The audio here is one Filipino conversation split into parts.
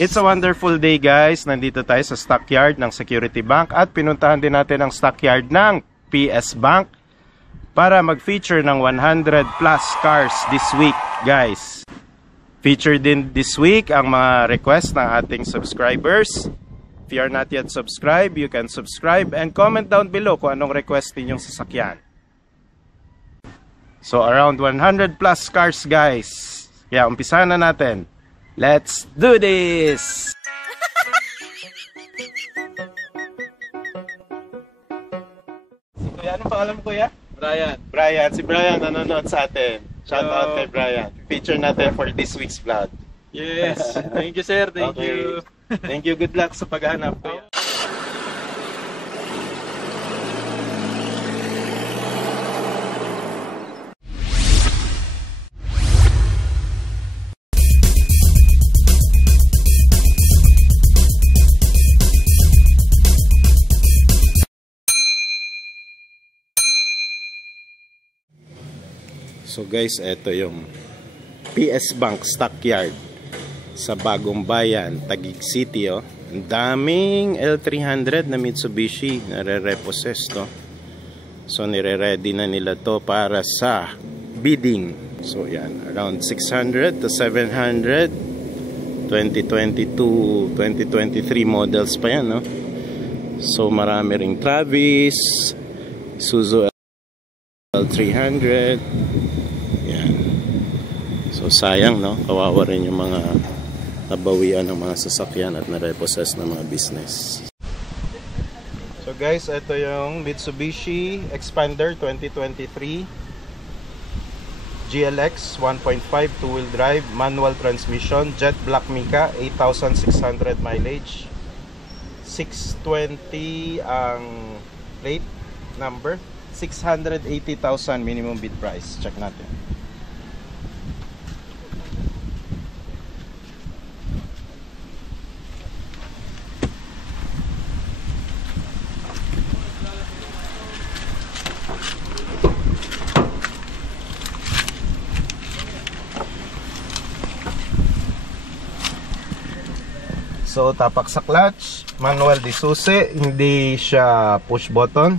It's a wonderful day guys. Nandito tayo sa stockyard ng Security Bank at pinuntahan din natin ang stockyard ng PS Bank para mag-feature ng 100 plus cars this week guys. Feature din this week ang mga request ng ating subscribers. If you are not yet subscribed, you can subscribe and comment down below kung anong request ninyong sasakyan. So around 100 plus cars guys. Kaya umpisahan na natin. Let's do this! Kuya, anong pangalan mo kuya? Brian. Brian, si Brian nanonood sa atin. Shout out kay Brian. Feature natin for this week's vlog. Yes. Thank you sir, thank you. Thank you, good luck sa paghahanap kuya. So guys, ito yung PS Bank Stockyard sa Bagong Bayan, Taguig City. Ang daming L300 na Mitsubishi na re-repossess to. So nire-ready na nila to para sa bidding. So yan, around 600 to 700 2022, 2023 models pa yan, no? So marami ring Travis, Isuzu L300. Yan. So sayang, no? Kawawa rin yung mga nabawian ng mga sasakyan at na-repossess ng mga business. So guys, ito yung Mitsubishi Expander 2023 GLX 1.5 two-wheel drive manual transmission, jet black mica, 8,600 mileage, 620 ang plate number, 680,000 minimum bid price. Check natin. So tapak sa clutch, manual disuse, hindi siya push button.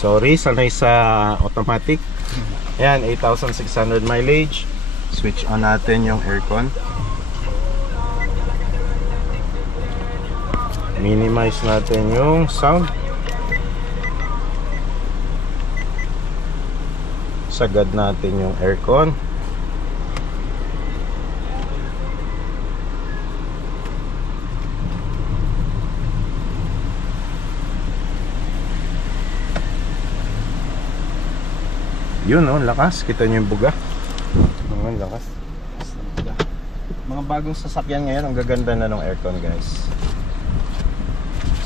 Sorry, sanay sa automatic. Ayan, 8,600 mileage. Switch on natin yung aircon. Minimize natin yung sound. Sagad natin yung aircon. Yun, oh, lakas. Kita nyo yung buga. Ang lakas. Mga bagong sasakyan ngayon, ang gaganda na ng aircon, guys.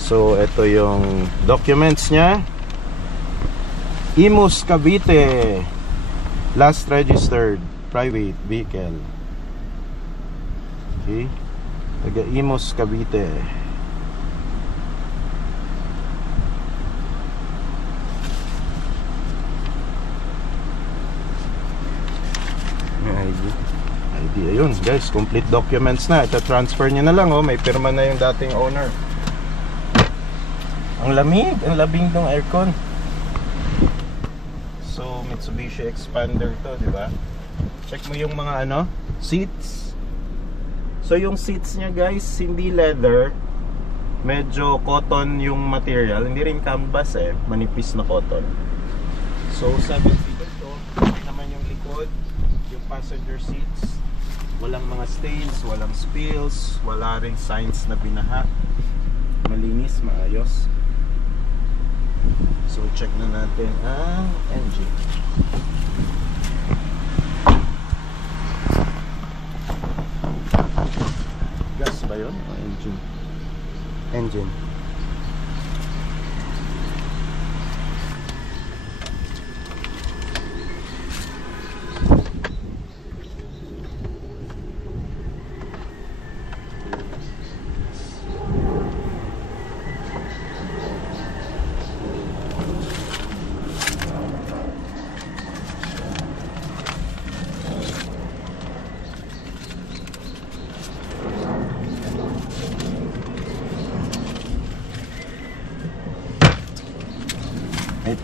So, ito yung documents nya. Imus Cavite. Last registered private vehicle. Okay. Taga Imus Cavite. ID. Ayun guys, complete documents na. Ito transfer nyo na lang, oh. May pirma na yung dating owner. Ang lamig, ang labing ng aircon. So Mitsubishi Expander to, di ba? Check mo yung mga ano, seats. So yung seats niya guys, hindi leather, medyo cotton yung material, hindi rin canvas manipis na cotton. So 7 feet to. Naman yung likod, yung passenger seats, walang mga stains, walang spills, wala ring signs na binaha. Malinis, maayos. So check na natin ang engine. Gas ba yun? O engine? Engine.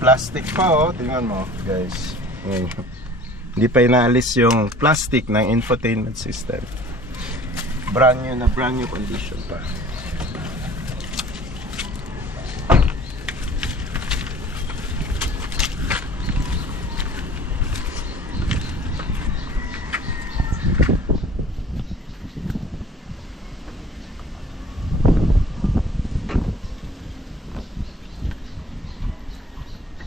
plastic pa oh. Tingnan mo guys. Hindi pa inaalis yung plastic ng infotainment system. Brand new condition pa.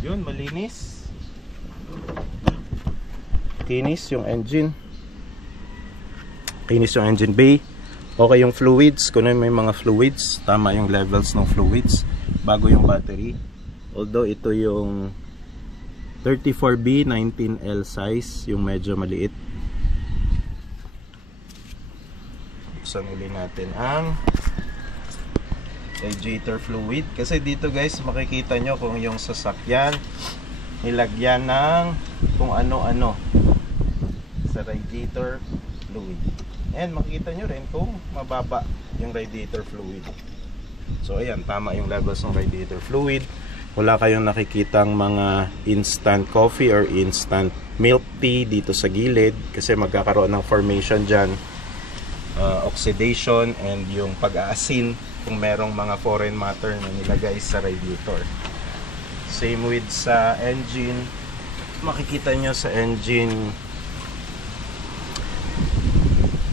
Yun, malinis. Kinis yung engine. Kinis yung engine bay. Okay yung fluids. Kung may mga fluids, tama yung levels ng fluids. Bago yung battery. Although ito yung 34B 19L size, yung medyo maliit. Buksan uli natin ang radiator fluid. Kasi dito guys, makikita nyo kung yung sasakyan nilagyan ng kung ano-ano sa radiator fluid. And makikita nyo rin kung mababa yung radiator fluid. So ayan, tama yung levels ng radiator fluid. Wala kayong nakikitang mga instant coffee or instant milk tea dito sa gilid, kasi magkakaroon ng formation dyan, oxidation and yung pag-aasin kung merong mga foreign matter na nilagay sa radiator. Same with sa engine. Makikita nyo sa engine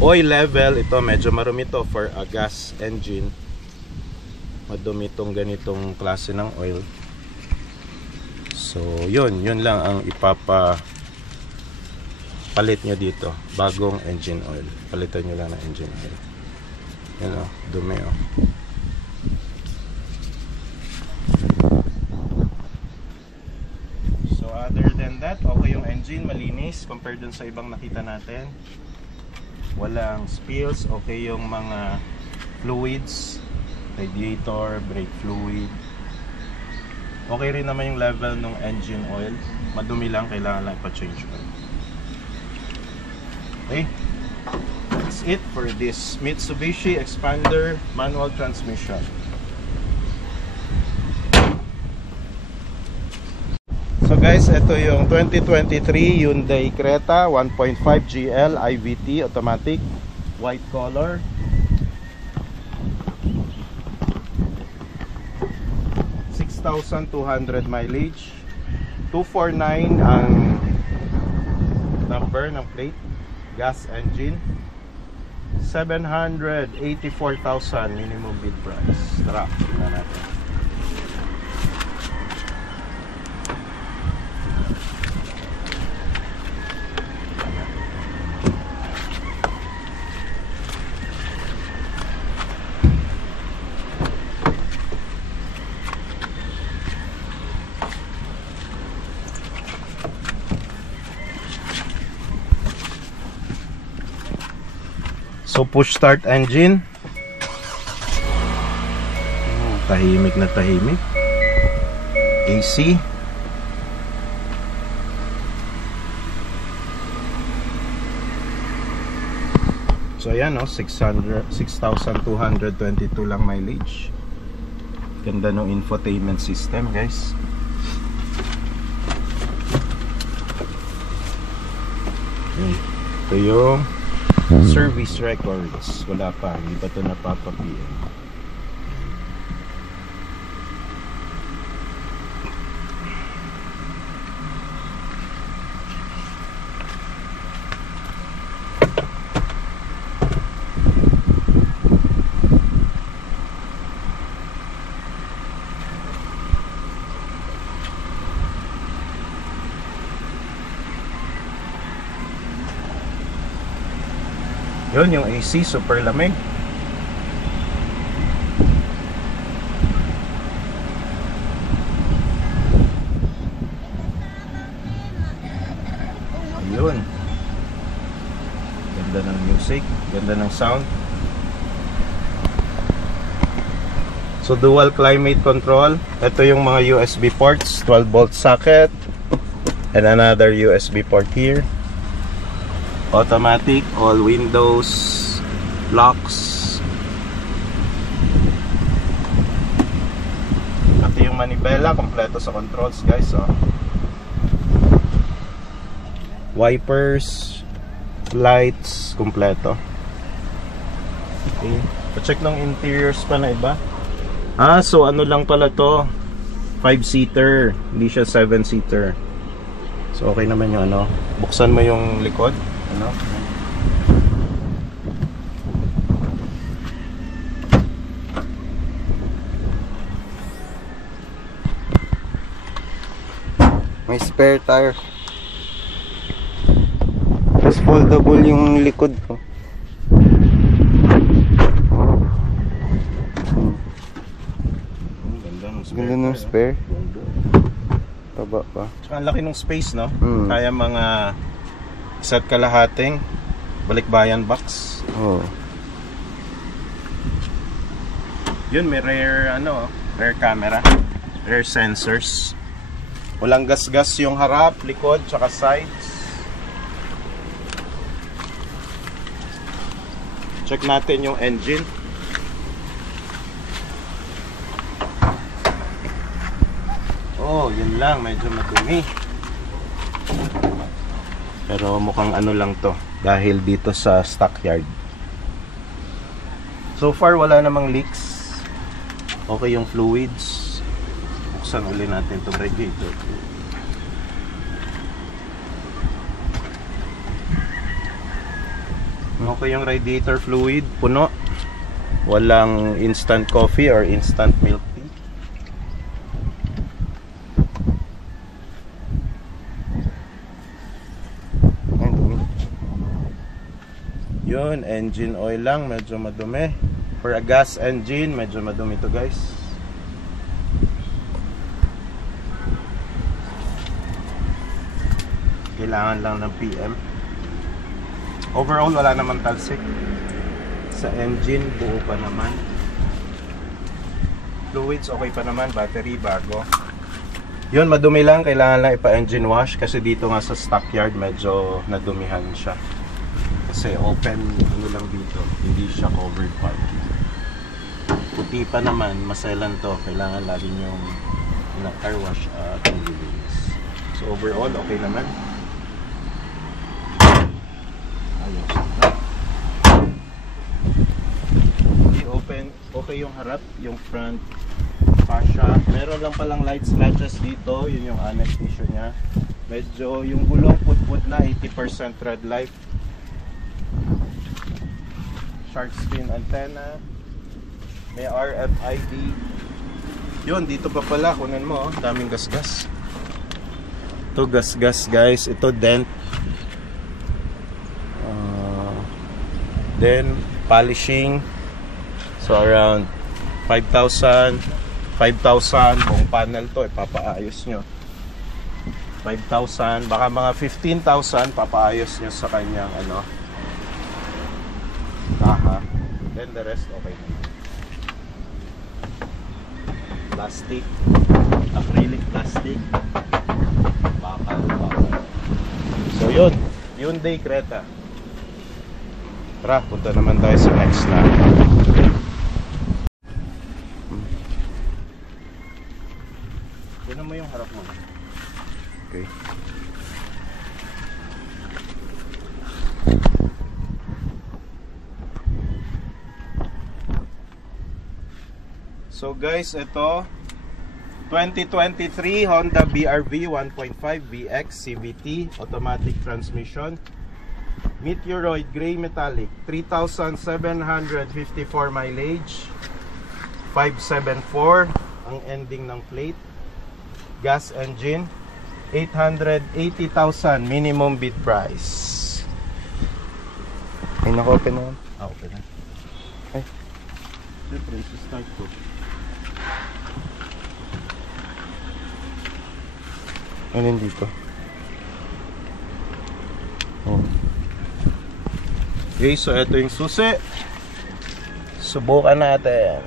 oil level, ito medyo marumi to for a gas engine. Madumi itong ganitong klase ng oil. So yun lang ang palit nyo dito. Bagong engine oil, palitan nyo lang ng engine oil. Yan o, dumi o. So other than that, okay yung engine, malinis compared dun sa ibang nakita natin. Walang spills, okay yung mga fluids, radiator, brake fluid. Okay rin naman yung level ng engine oil. Madumi lang, kailangan lang ipa-change oil. Okay, that's it for this Mitsubishi Expander manual transmission. So guys, ito yung 2023 Hyundai Creta 1.5 GL IVT automatic, white color. $6,200 mileage, 249 ang number ng plate, gas engine, 784,000 minimum bid price. Tara, tingnan natin. So push start engine. Tahimik na tahimik. AC. So ayan no, 6,222 lang mileage. Ganda ng infotainment system guys. Okay. Ito yung service records. Wala pa, hindi pa ito napapapien. Yun yung AC, super lamig. Yun. Ganda ng music, ganda ng sound. So dual climate control. Ito yung mga USB ports, 12 volt socket and another USB port here. Automatic, all windows, locks. Pati yung manibela, kompleto sa controls guys. Oh. Wipers, lights, kompleto. Okay. Pa-check ng interiors pa na iba. So ano lang pala to, 5-seater, hindi siya 7-seater. So okay naman yung ano. Buksan mo yung likod, ano? May spare tire. Tapos foldable yung likod ko. Ganda ng spare. Taba pa. Tsaka ang laki ng space, no? Kaya mga isa't kalahating balikbayan box. Oh. Yun, may rear rear camera, rear sensors. Walang gas-gas yung harap, likod, tsaka sides. Check natin yung engine. Oh, yun lang, medyo madumi. Pero mukhang ano lang to, dahil dito sa stockyard. So far wala namang leaks. Okay yung fluids. Buksan uli natin itong radiator. Okay yung radiator fluid, puno. Walang instant coffee or instant milk tea. Yun, engine oil lang, medyo madumi. For a gas engine, medyo madumi to guys. Kailangan lang ng PM. Overall, wala naman talsik. Sa engine, buo pa naman. Fluids, okay pa naman. Battery, bago. Yun, madumi lang. Kailangan lang ipa-engine wash. Kasi dito nga sa stockyard, medyo nadumihan siya. Kasi open, ano lang dito. Hindi siya covered part. Puti pa naman, maselan to. Kailangan laging yung car wash at nililinis. So overall, okay naman. Okay yung harap, yung front fascia. Meron lang palang light scratches dito. Yun yung annex issue nya. Medyo yung gulong put-put na, 80% red light. Shark fin antenna. May RFID. Yun, dito pa pala, kunin mo. Daming gas-gas. Ito gas-gas guys. Ito dent. Then polishing. So around 5,000 buong panel to ipapaayos nyo. 5,000, baka mga 15,000 papaayos nyo sa kanyang kaha. Then the rest okay na. Plastic, acrylic plastic, bakal. So yun, Hyundai Creta. Tara, punta naman tayo sa next na. Kunin mo yung harap mo. Okay. So guys, ito 2023 Honda BRV 1.5 VX CVT automatic transmission. Meteoroid gray metallic, 3,754 mileage, 574 ang ending ng plate. Gas engine, 880,000 minimum bid price. Ay, naka-open naman. Okay na. Ay, siyempre, start ko. alin dito? Oh. Okay, so ito yung susi. Subukan natin.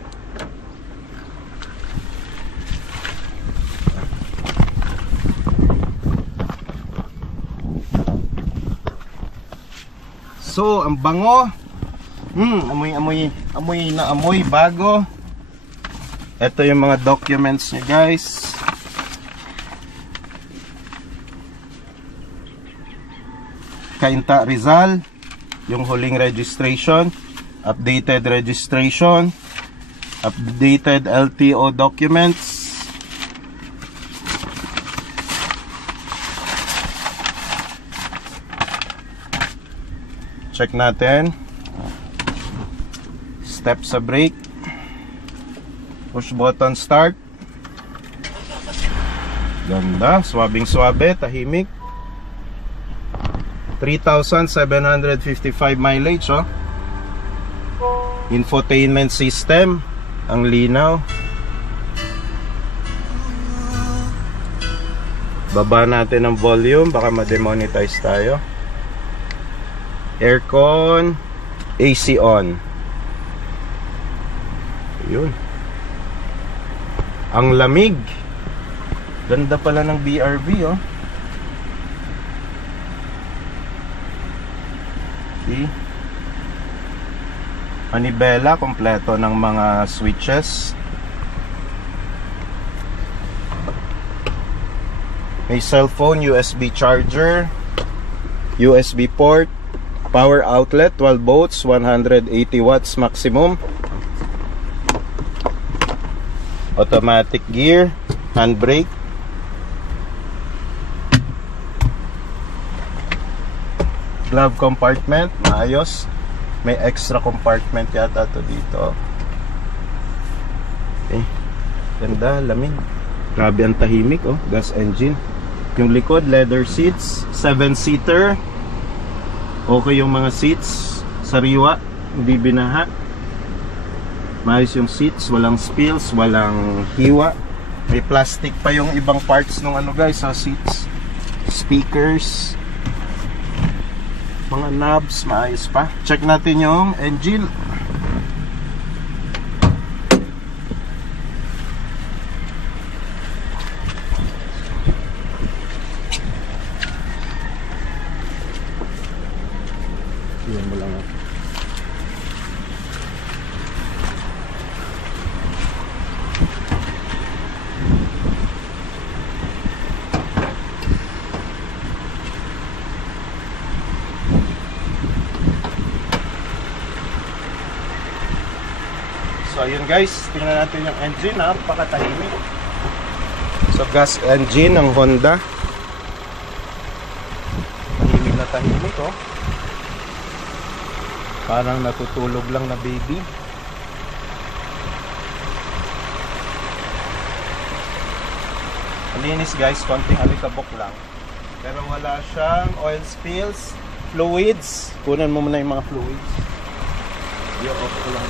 So, ang bango. Amoy bago. Ito yung mga documents niya, guys. Cainta Rizal, yung huling registration, updated registration, updated LTO documents. Check natin. Step sa brake. Push button start. Ganda, swabing swabe, tahimik. 3,755 mileage, oh. Infotainment system, ang linaw. Baba natin ang volume, baka ma-demonetize tayo. Aircon, AC on. Yun. Ang lamig. Ganda pala ng BRV, oh. See? Manibela, kompleto ng mga switches. May cellphone, USB charger, USB port, power outlet, 12 volts, 180 watts maximum. Automatic gear, handbrake. Glove compartment, maayos. May extra compartment yata to dito. Okay. Ganda, lamig. Grabe ang tahimik, oh. Gas engine. Yung likod, leather seats, 7-seater. Okay yung mga seats. Sariwa, hindi binaha. Maayos yung seats, walang spills, walang hiwa. May plastic pa yung ibang parts ng ano, guys, sa seats. Speakers, mga knobs, maayos pa. Check natin yung engine. Yan mo lang. So ayun guys, tingnan natin yung engine, napakatahimik. So gas engine ng Honda. Tahimik na tahimik, oh. Parang natutulog lang na baby. Malinis guys, konting alikabok lang. Pero wala siyang oil spills, fluids. Kunan mo muna yung mga fluids. I-off ko lang.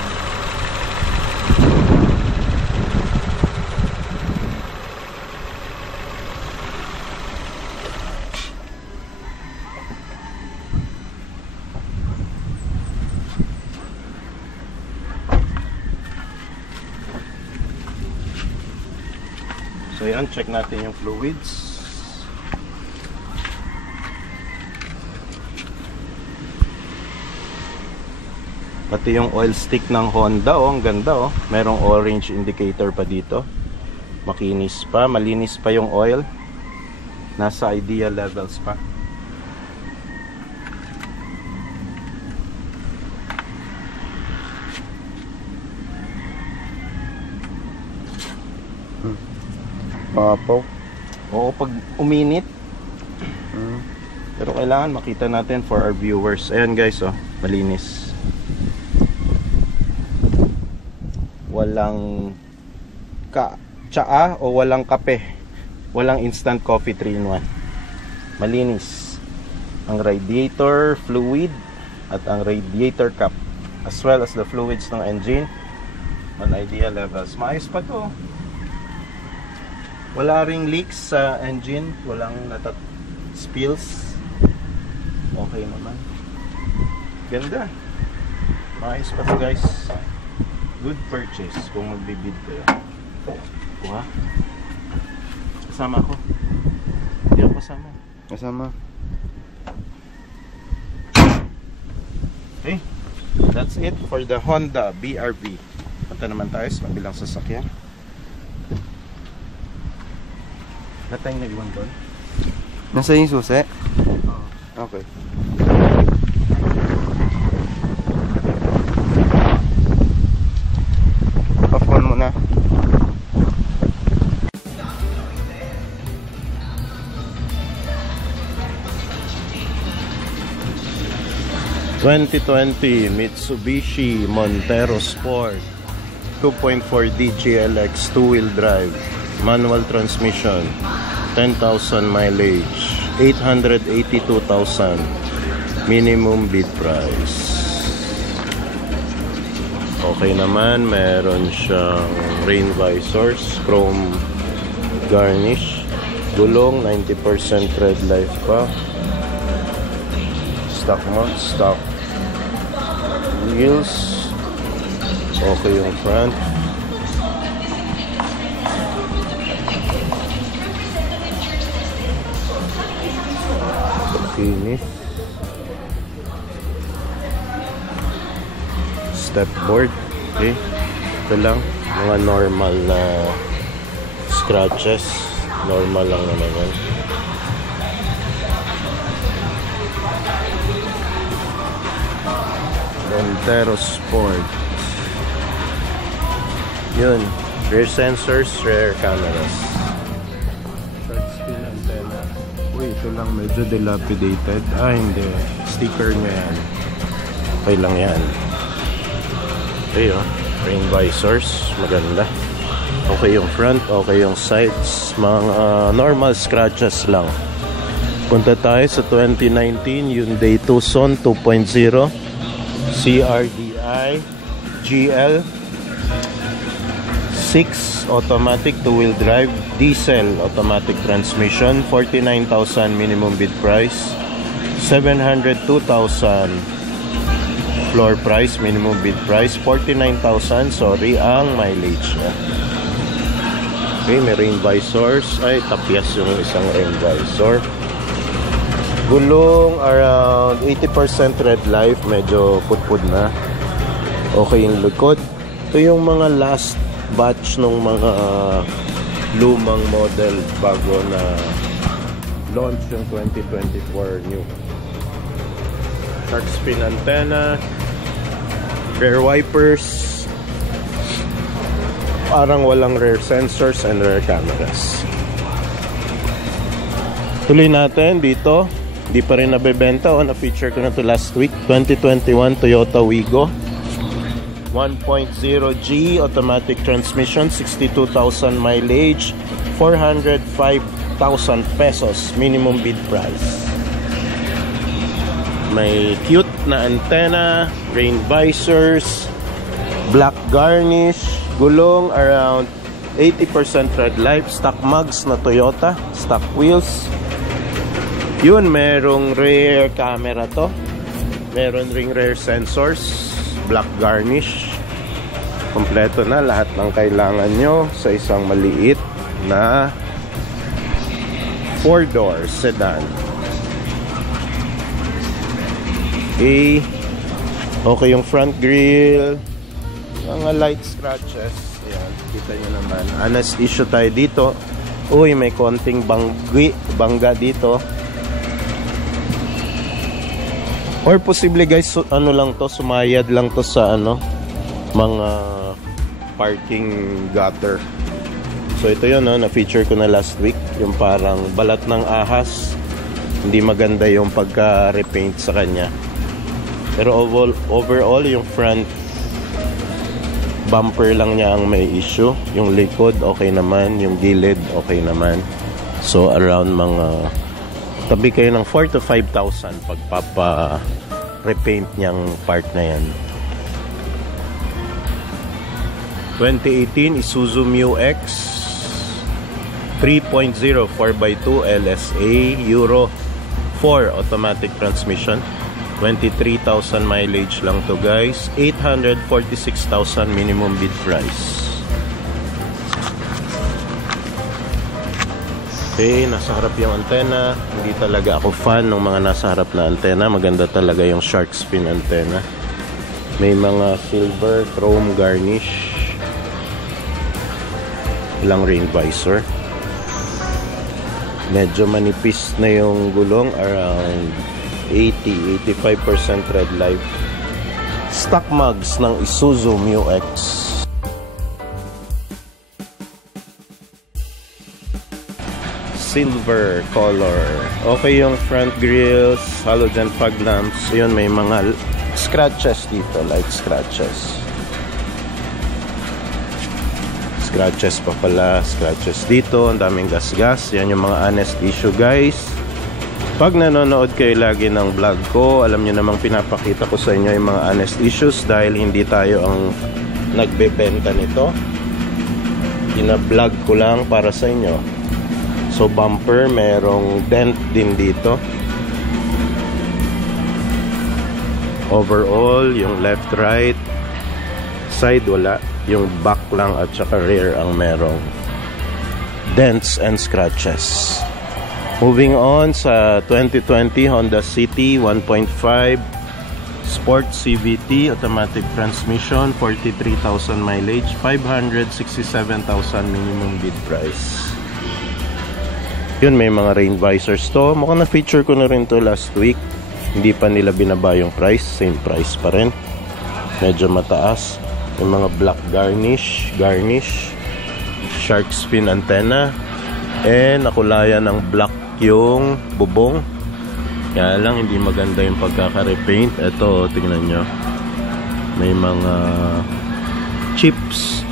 So yan, check natin yung fluids. Pati yung oil stick ng Honda, oh, ang ganda, oh. Merong orange indicator pa dito. Makinis pa, malinis pa yung oil. Nasa ideal levels pa. Papaw. Oo, pag uminit. Pero kailangan makita natin for our viewers. Ayan guys, oh, malinis. Walang tsaa o walang kape. Walang instant coffee 3-in-1. Malinis. Ang radiator fluid at ang radiator cap, as well as the fluids ng engine on ideal levels. Maayos pa to. Wala ring leaks sa engine, walang spills. Okay naman. Ganda. Maayos pa to guys. Good purchase kung magbibid kayo. Kuha. Kasama ako. Hindi ako kasama. Kasama. Okay. That's it for the Honda BRV. Punta naman tayo sa kabilang sasakyan. Natay na iwan doon? Nasa yung susi? Oo. Okay. Off on muna. Mitsubishi Montero Sport 2.4 DGLX 2-wheel drive, manual transmission, 10,000 mileage, 882,000 minimum bid price. Okay naman, meron siyang rain visors, chrome garnish, gulong 90% tread life pa, stock mo, stock wheels, okay yung front. Finish. Step board. Okay. Ito lang. Mga normal na scratches. Normal lang naman yan. Montero Sport. Yun. Rear sensors, rear cameras. Touchscreen antenna. Uy, ito lang medyo dilapidated. Ah, hindi. Sticker niya yan. Okay lang yan. Okay, oh. Rain visors. Maganda. Okay yung front. Okay yung sides. Mga normal scratches lang. Punta tayo sa 2019 Hyundai Tucson 2.0 CRDI GL 6 automatic 2-wheel drive diesel automatic transmission, 49,000 minimum bid price, 702,000 floor price, minimum bid price 49,000, sorry, ang mileage niya. Okay, may rain visors. Ay, tapyas yung isang rain visor. Gulong around 80% red life, medyo putpud na. Okay yung likod. Ito yung mga last batch ng mga lumang model bago na launch yung 2024 new. Shark fin antenna, rear wipers, parang walang rear sensors and rear cameras. Tuloy natin dito. Di pa rin nabebenta. Na-feature ko na to last week. 2021 Toyota Wigo 1.0G automatic transmission, 62,000 mileage, 405,000 pesos minimum bid price. May cute na antenna, rain visors, black garnish, gulong around 80% red life, stock mugs na Toyota, stock wheels. Yun, merong rear camera to. Meron ring rear sensors, black garnish. Kompleto na lahat ng kailangan nyo sa isang maliit na 4-door sedan. Okay. Okay yung front grille. Mga light scratches. Ayan, kita nyo naman. Honest issue tayo dito. Uy, may konting bangga dito. Or posible guys, ano lang to, sumayad lang to sa ano, mga parking gutter. So ito yun, no, na-feature ko na last week, yung parang balat ng ahas. Hindi maganda yung pagka-repaint sa kanya. Pero overall, yung front bumper lang niya ang may issue. Yung likod, okay naman. Yung gilid, okay naman. So around mga tabi kayo ng 4,000 to 5,000 pagpapa-repaint niyang part na yan. 2018 Isuzu Mu-X 3.0 4x2 LSA Euro 4 automatic transmission, 23,000 mileage lang to guys, 846,000 minimum bid price. Okay, nasa harap yung antena. Hindi talaga ako fan ng mga nasa harap na antena. Maganda talaga yung shark fin antena. May mga silver chrome garnish. Ilang rain visor. Medyo manipis na yung gulong, around 80-85% tread life. Stock mugs ng Isuzu MU-X. Silver color. Okay yung front grills, halogen fog lamps. Yun, may mga scratches dito, light scratches. Scratches pa pala, scratches dito. Ang daming gas-gas. Yan yung mga honest issue, guys. Pag nanonood kayo lagi ng vlog ko, alam nyo namang pinapakita ko sa inyo yung mga honest issues dahil hindi tayo ang nagbebenta nito. Ina-vlog ko lang para sa inyo. So bumper, merong dent din dito. Overall, yung left, right, side wala. Yung back lang at saka rear ang merong dents and scratches. Moving on sa 2020 Honda City 1.5 Sport CVT automatic transmission, 43,000 mileage, 567,000 minimum bid price. Yun, may mga rain visors to. Mukhang na-feature ko na rin to last week. Hindi pa nila binaba yung price, same price pa rin. Medyo mataas. Yung mga black garnish, shark fin antenna, and nakulayan ng black yung bubong. Kaya lang hindi maganda yung pagkaka-repaint. Ito, tingnan nyo, may mga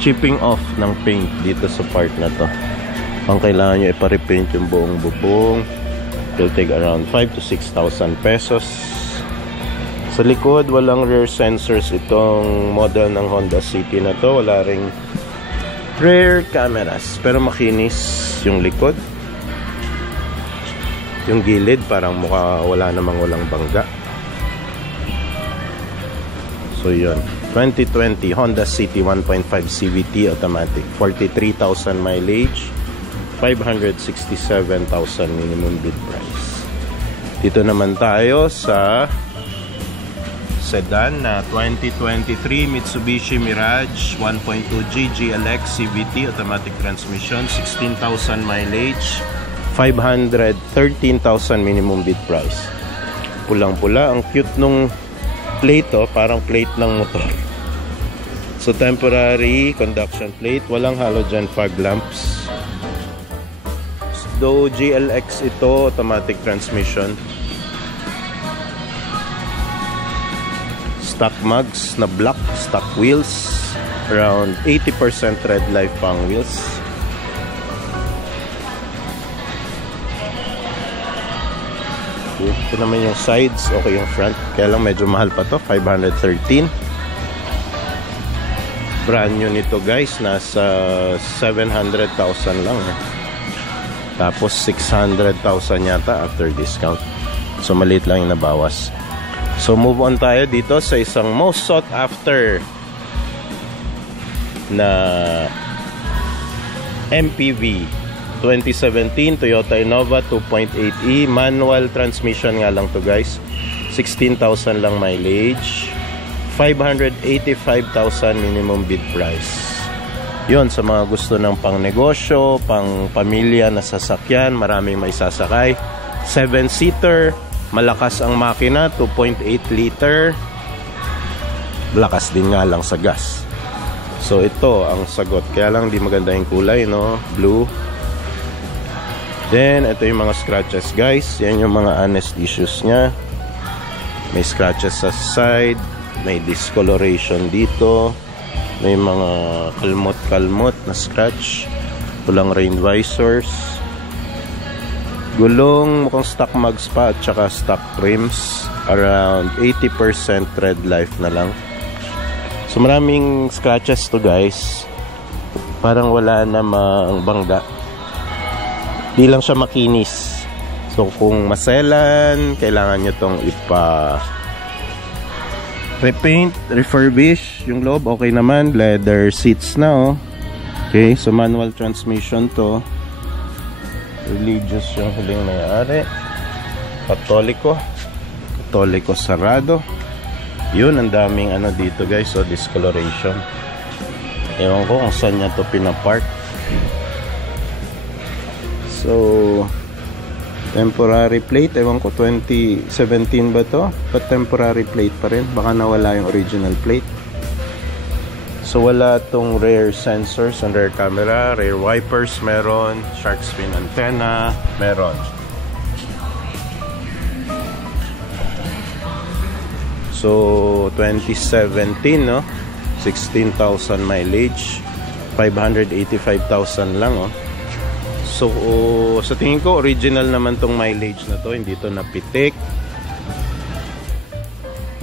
chipping off ng paint dito sa part na to. Ang kailangan nyo ipa-repaint yung buong bubong. It will take around 5,000 to 6,000 pesos. Sa likod, walang rear sensors itong model ng Honda City na to. Wala ring rear cameras, pero makinis yung likod. Yung gilid parang mukha wala namang walang bangga. So yun, 2020 Honda City 1.5 CVT automatic, 43,000 mileage, 567,000 minimum bid price. Dito naman tayo sa sedan na 2023 Mitsubishi Mirage 1.2G GLX CVT automatic transmission, 16,000 mileage, 513,000 minimum bid price. Pulang-pula. Ang cute nung plate, oh, parang plate ng motor. So temporary conduction plate, walang halogen fog lamps. Though GLX ito, automatic transmission. Stock mugs na black, stock wheels, around 80% tread life pang wheels. Ito naman yung sides, okay yung front. Kaya lang medyo mahal pa to, 513. Brand new nito guys, nasa 700,000 lang. Tapos 600,000 yata after discount. So maliit lang yung nabawas. So move on tayo dito sa isang most sought after na MPV 2017 Toyota Innova 2.8e manual transmission nga lang to guys. 16,000 lang mileage, 585,000 minimum bid price. Yun, sa mga gusto ng pang negosyo, pang pamilya na sasakyan, maraming may sasakay. 7-seater, malakas ang makina, 2.8 liter. Lakas din nga lang sa gas. So ito ang sagot. Kaya lang di maganda yung kulay, no? Blue. Then, ito yung mga scratches guys. Yan yung mga honest issues nya. May scratches sa side. May discoloration dito. May mga kalmot-kalmot na scratch. Walang rain visors. Gulong, mukhang stock mugs pa at saka stock rims. Around 80% tread life na lang. So maraming scratches to guys. Parang wala namang bangga. Di lang siya makinis. So kung maselan, kailangan nyo tong repaint, refurbish. Yung loob okay naman, leather seats na, oh. Okay, so manual transmission to. Religious yung huling may-ari. Katoliko sarado. Yun, ang daming ano dito guys, so discoloration. Ewan ko kung saan niya to pinapark. So Temporary plate, ewan ko 2017 ba to? But temporary plate pa rin, baka nawala yung original plate. So wala tong rear sensors on rear camera, rear wipers meron, shark fin antenna meron. So 2017 no, 16,000 mileage, 585,000 lang oh. So sa tingin ko original naman tong mileage na to, hindi to napitik.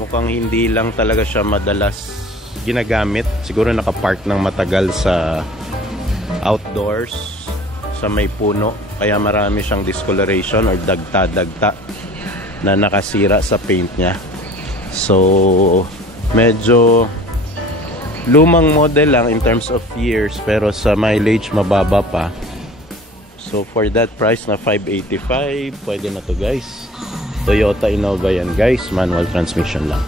Mukhang hindi lang talaga siya madalas ginagamit, siguro nakapark ng matagal sa outdoors sa may puno, kaya marami siyang discoloration or dagta-dagta na nakasira sa paint niya. So medyo lumang model lang in terms of years, pero sa mileage mababa pa. So for that price na 585, pwede na to guys. Toyota Innova yan guys, manual transmission lang.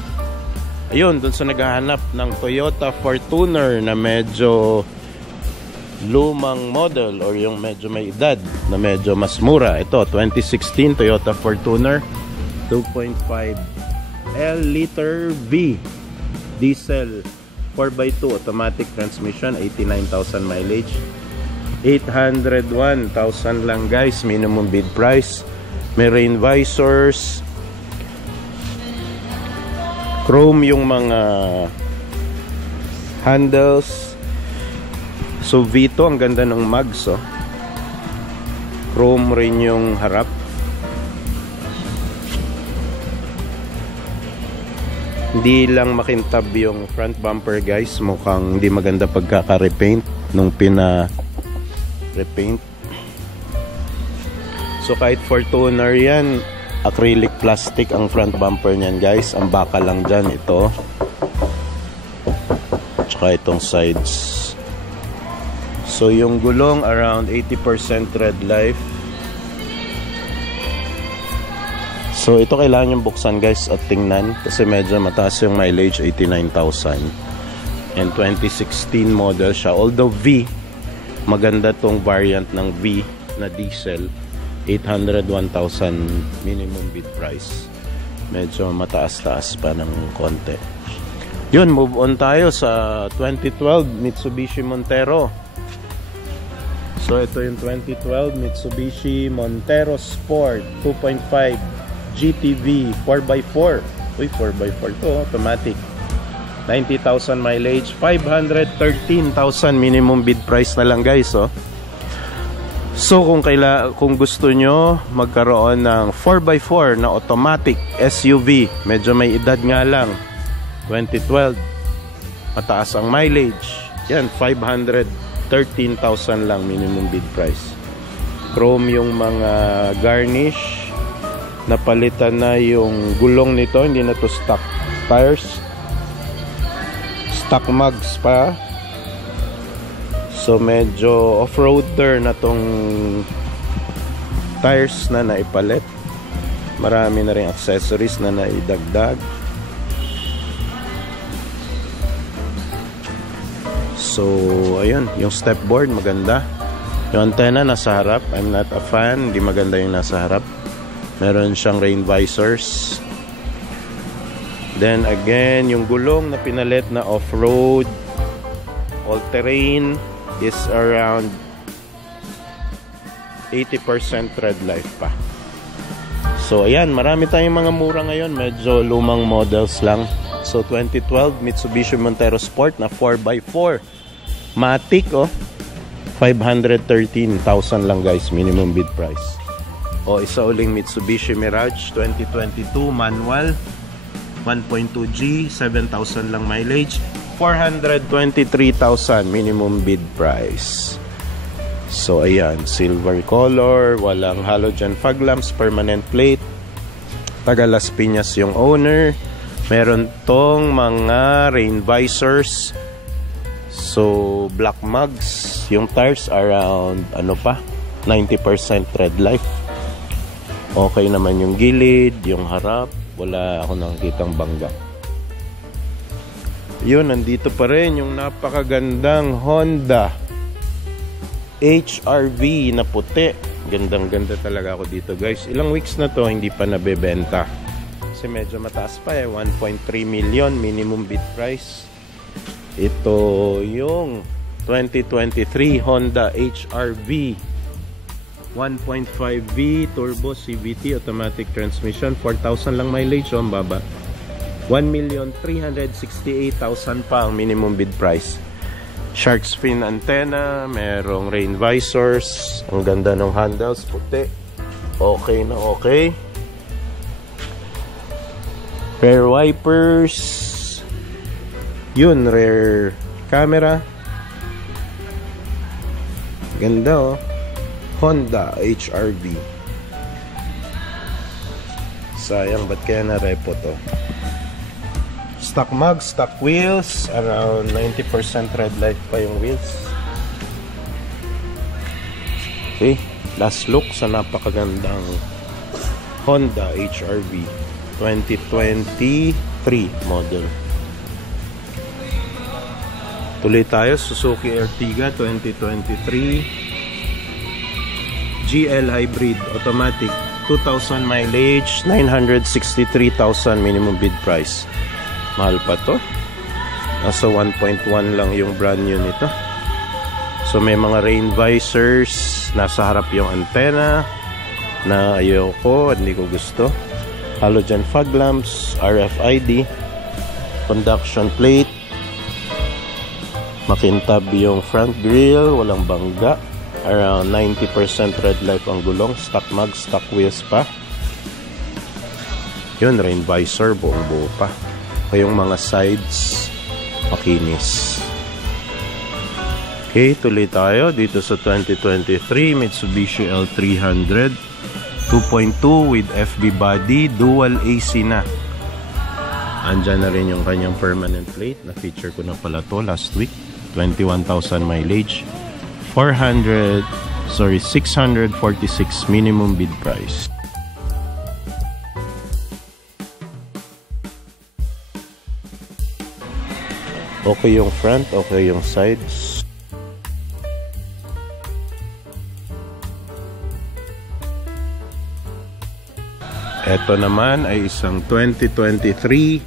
Ayun, dun sa naghahanap ng Toyota Fortuner na medyo lumang model or yung medyo may edad na medyo mas mura. Ito, 2016 Toyota Fortuner 2.5 L-liter V diesel 4x2 automatic transmission, 89,000 mileage, 801,000 lang guys, minimum bid price. May rain visors, chrome yung mga handles. So Vito, ang ganda ng mags oh. Chrome rin yung harap. Hindi lang makintab yung front bumper guys, mukhang hindi maganda pagkaka-repaint nung pina-repaint. So kahit Fortuner yan, acrylic plastic ang front bumper niyan guys. Ang baka lang dyan ito, tsaka itong sides. So yung gulong around 80% tread life. So ito kailangan yung buksan guys at tingnan, kasi medyo mataas yung mileage, 89,000. And 2016 model siya, although V, maganda tong variant ng V na diesel. 801,000 minimum bid price. Medyo mataas-taas pa ng konti. Yun, move on tayo sa 2012 Mitsubishi Montero. So ito yung 2012 Mitsubishi Montero Sport 2.5 GTV 4x4. Uy, 4x4 to, automatic. 90,000 mileage, 513,000 minimum bid price na lang guys oh. So kung gusto nyo magkaroon ng 4x4 na automatic SUV, medyo may edad nga lang, 2012, mataas ang mileage, yan, 513,000 lang minimum bid price. Chrome yung mga garnish, napalitan na yung gulong nito, hindi na to stock tires, stock mugs pa. So medyo off-roader na tong tires na naipalit. Marami na rin accessories na naidagdag. So ayun, yung step board maganda. Yung antenna nasa harap, I'm not a fan, hindi maganda yung nasa harap. Meron siyang rain visors. Then again, yung gulong na pinalit na off-road, all-terrain, is around 80% tread life pa. So ayan, marami tayong mga mura ngayon, medyo lumang models lang. So 2012 Mitsubishi Montero Sport na 4x4 Matic oh, 513,000 lang guys, minimum bid price. O isa uling Mitsubishi Mirage 2022 manual 1.2G, 7,000 lang mileage, 423,000 minimum bid price. So ayan, silver color, walang halogen fog lamps, permanent plate, taga Las Piñas yung owner. Meron tong mga rain visors, so black mugs. Yung tires around 90% tread life. Okay naman yung gilid, yung harap, wala ako nakikitang bangga. Yun, nandito pa rin yung napakagandang Honda HR-V na puti. Gandang-ganda talaga ako dito, guys. Ilang weeks na to hindi pa nabebenta. Kasi medyo mataas pa 1.3 million minimum bid price. Ito yung 2023 Honda HR-V 1.5V turbo CVT automatic transmission. 4,000 lang mileage, ang baba. 1,368,000 pa ang minimum bid price. Shark fin antenna, merong rain visors, ang ganda ng handles, puti. Okay na okay. Rear wipers. Yun, rear camera. Ganda oh. Honda HR-V. Sayang, ba't kaya na-repo to? Stock mag, stock wheels. Around 90% red light pa yung wheels. Okay, last look sa napakagandang Honda HR-V 2023 model. Tuloy tayo, Suzuki Ertiga 2023 GL Hybrid Automatic, 2,000 mileage, 963,000 minimum bid price. Mahal pa to. Nasa 1.1 lang yung brand new nito. So may mga rain visors, nasa harap yung antenna na ayoko, hindi ko gusto. Halogen fog lamps, RFID, conduction plate, makintab yung front grille, walang bangga. Around 90% red light ang gulong, stock mag, stock wheels pa. Yun, rain visor, buong buo pa. Yung mga sides, makinis. Okay, tuloy tayo dito sa 2023 Mitsubishi L300 2.2 with FB body, dual AC na. Andyan na rin yung kanyang permanent plate. Na-feature ko na pala to last week. 21,000 mileage. 646 minimum bid price. Okay yung front, okay yung sides. Ito naman ay isang 2023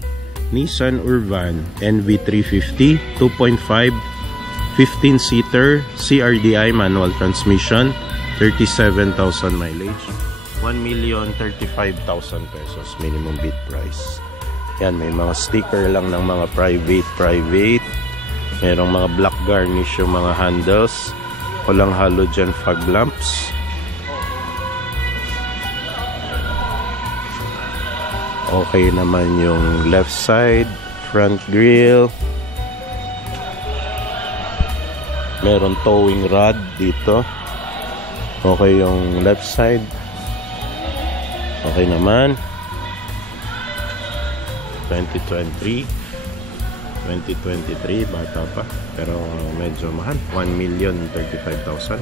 Nissan Urvan NV350 2.5 15-seater CRDI manual transmission, 37,000 mileage, 1,035,000 pesos minimum bid price. Yan, may mga sticker lang ng mga private. Merong mga black garnish yung mga handles. Walang halogen fog lamps. Okay naman yung left side, front grille. Meron towing rod dito. Okay yung left side. Okay naman. 2023 bata pa pero medyo mahal, 1,035,000.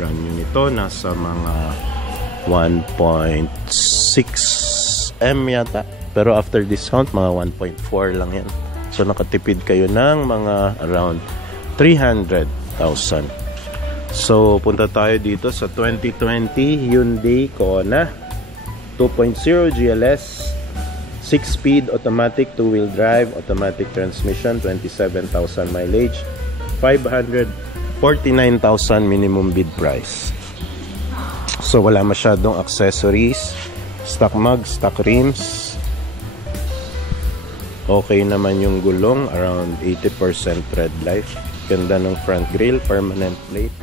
Brand new nito, nasa mga 1.6 M yata, pero after discount mga 1.4 lang yan. So nakatipid kayo ng mga around 300,000. So punta tayo dito sa 2020 Hyundai Kona 2.0 GLS, 6-speed automatic 2-wheel drive, automatic transmission, 27,000 mileage, 549,000 minimum bid price. So wala masyadong accessories, stock mag, stock rims. Okay naman yung gulong, around 80% red light. Ganda ng front grille, permanent plate.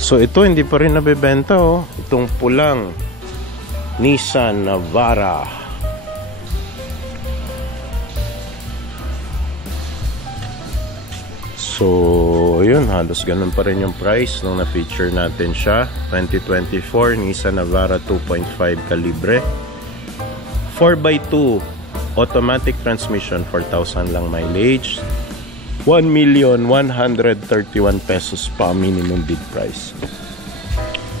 So ito hindi pa rin nabebenta oh. Itong pulang Nissan Navara. So yun, halos ganun pa rin yung price nung na-feature natin siya. 2024 Nissan Navara 2.5 kalibre, 4x2 automatic transmission, 4,000 lang mileage, 1,131,000 pesos pa minimum bid price.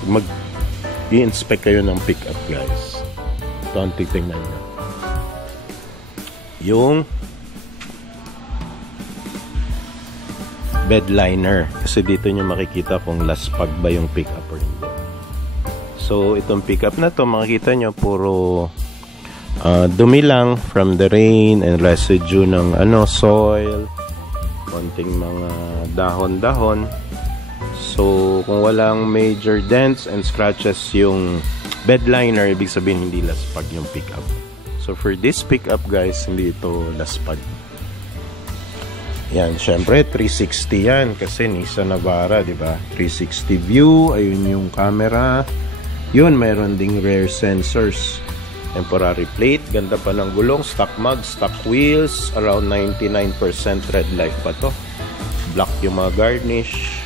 Mag-i-inspect kayo ng pickup guys. Ito ang titingnan nyo. Yung bed liner. Kasi dito nyo makikita kung laspag ba yung pickup or hindi. So, itong pickup na to, makikita nyo, puro dumi lang from the rain and residue ng soil, konting mga dahon-dahon. So, kung walang major dents and scratches yung bed liner, ibig sabihin hindi laspag yung pickup. So, for this pickup guys, hindi ito laspag. Yan, syempre 360 yan kasi Nissan Navara, di ba? 360 view, ayun yung camera. Yun, mayroon ding rear sensors. Temporary plate, ganda pa ng gulong, stock mud, stock wheels, around 99% red light pa to. Black yung mga garnish.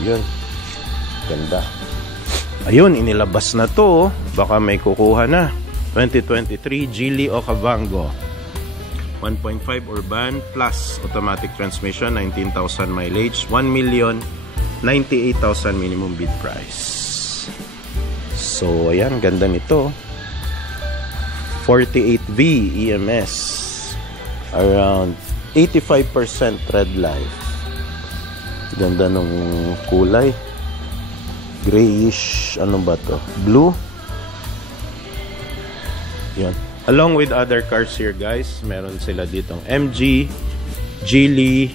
Yun, ganda. Ayun, inilabas na to. Baka may kukuha na. 2023 Geely Okavango 1.5 Urban Plus automatic transmission, 19,000 mileage, 1,098,000 minimum bid price. So, ayan, ganda nito. 48V EMS, around 85% red light. Ganda ng kulay. Grayish, ano ba to? Blue. Yan. Along with other cars here guys, meron sila ditong MG, Geely,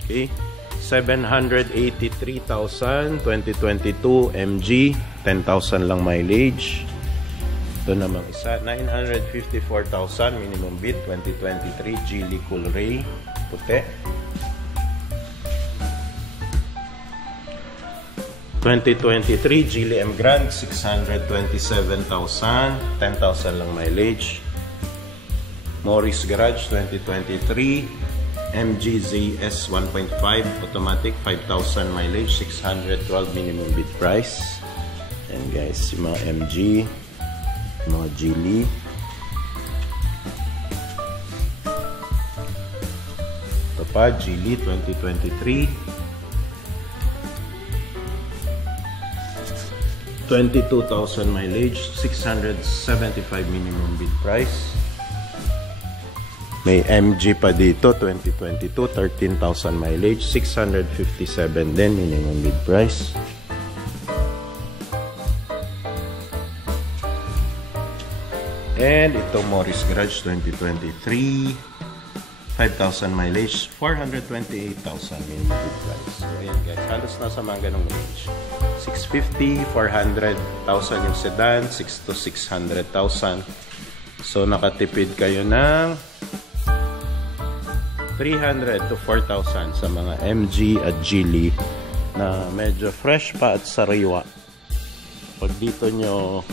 okay, 783,000, 2022 MG, 10,000 lang mileage. Ito namang isa, 954,000 minimum bid, 2023 Geely Coolray, puti. 2023 Geely M Grand, 627,000, 10,000 lang mileage. Morris Garage 2023 MG ZS 1.5 automatic, 5,000 mileage, 612 minimum bid price. And guys, yung mga MG, mga Geely. Ito pa, Geely 2023 22,000 mileage, 675 minimum bid price. May MG pa dito, 2022, 13,000 mileage, 657 din minimum bid price. And ito Morris Garage 2023, 5,000 mileage, 428,000 minimum bid price. So ayan guys, halos nasa mga ganong range. 650, 400,000 yung sedan, 6 to 600,000. So nakatipid kayo ng 300 to 4,000 sa mga MG at Geely na medyo fresh pa at sariwa. Pag dito nyo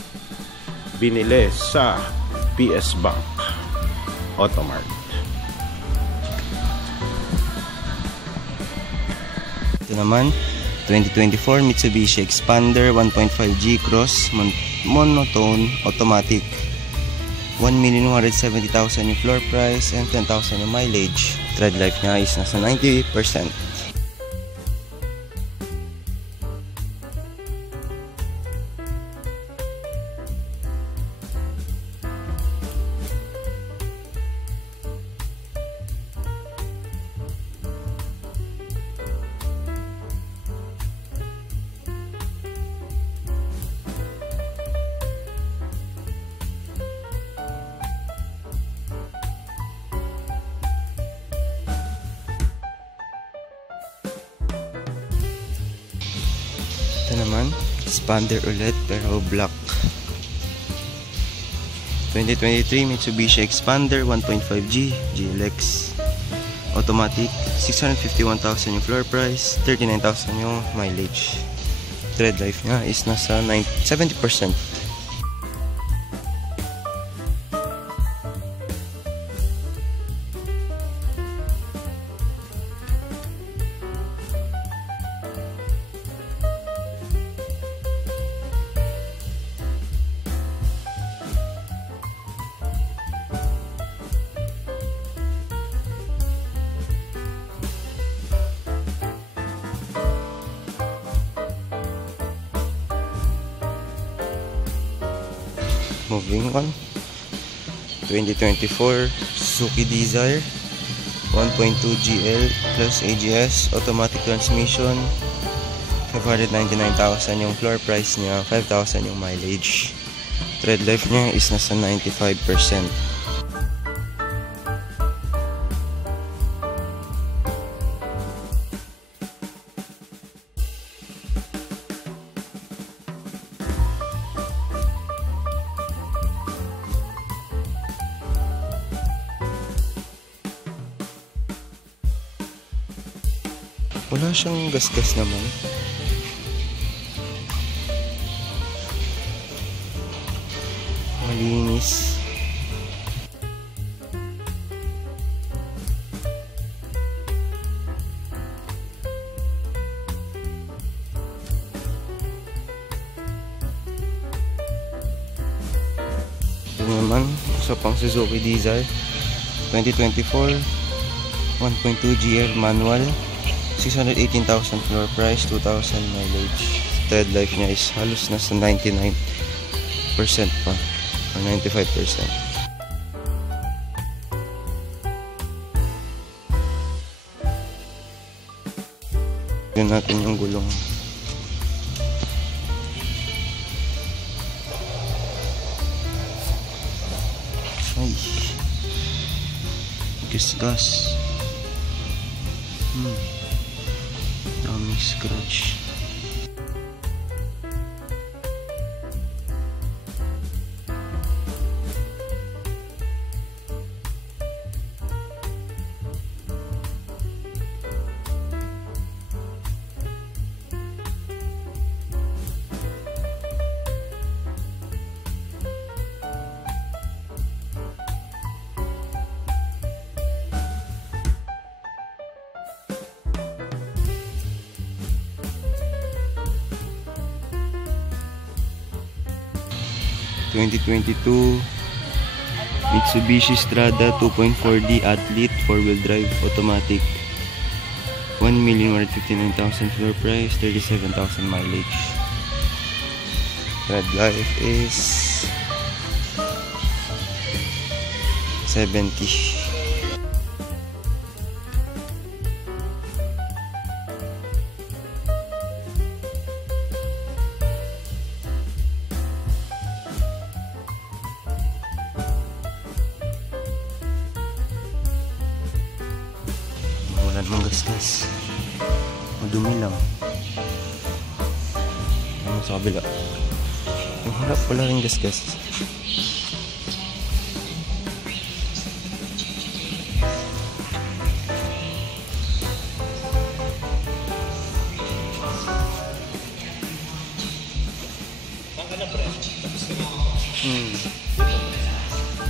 binili sa PS Bank Automart. Ito naman, 2024 Mitsubishi Expander 1.5G Cross monotone automatic, 1,170,000 yung floor price and 10,000 yung mileage. Tread life niya is nasa 90%. Ito naman, Expander ulit pero black. 2023 Mitsubishi Expander 1.5G GLX automatic, 651,000 yung floor price, 39,000 yung mileage. Tread life niya is nasa 70%. Moving on, 2024 Suzuki Desire 1.2 GL plus AGS, automatic transmission, 599,000 yung floor price niya, 5,000 yung mileage. Tread life niya is nasa 95%. Wala siyang gas-gas naman. Malinis. Ito naman, isa pang Suzuki Diesel 2024 1.2 GL manual, 618,000 floor price, 2,000 mileage. Tread life niya is halos nasa 99% pa or 95%. Yun natin yung gulong. Ay, gas-gas. Daming scratch. (2022) Mitsubishi Strada 2.4D Athlete 4-wheel drive automatic, 1,159,000 floor price, 37,000 mileage. Tread life is 70. Wala namang gas-gas. Madumi lang. Ano sa kabila? Yung harap wala rin gas-gas.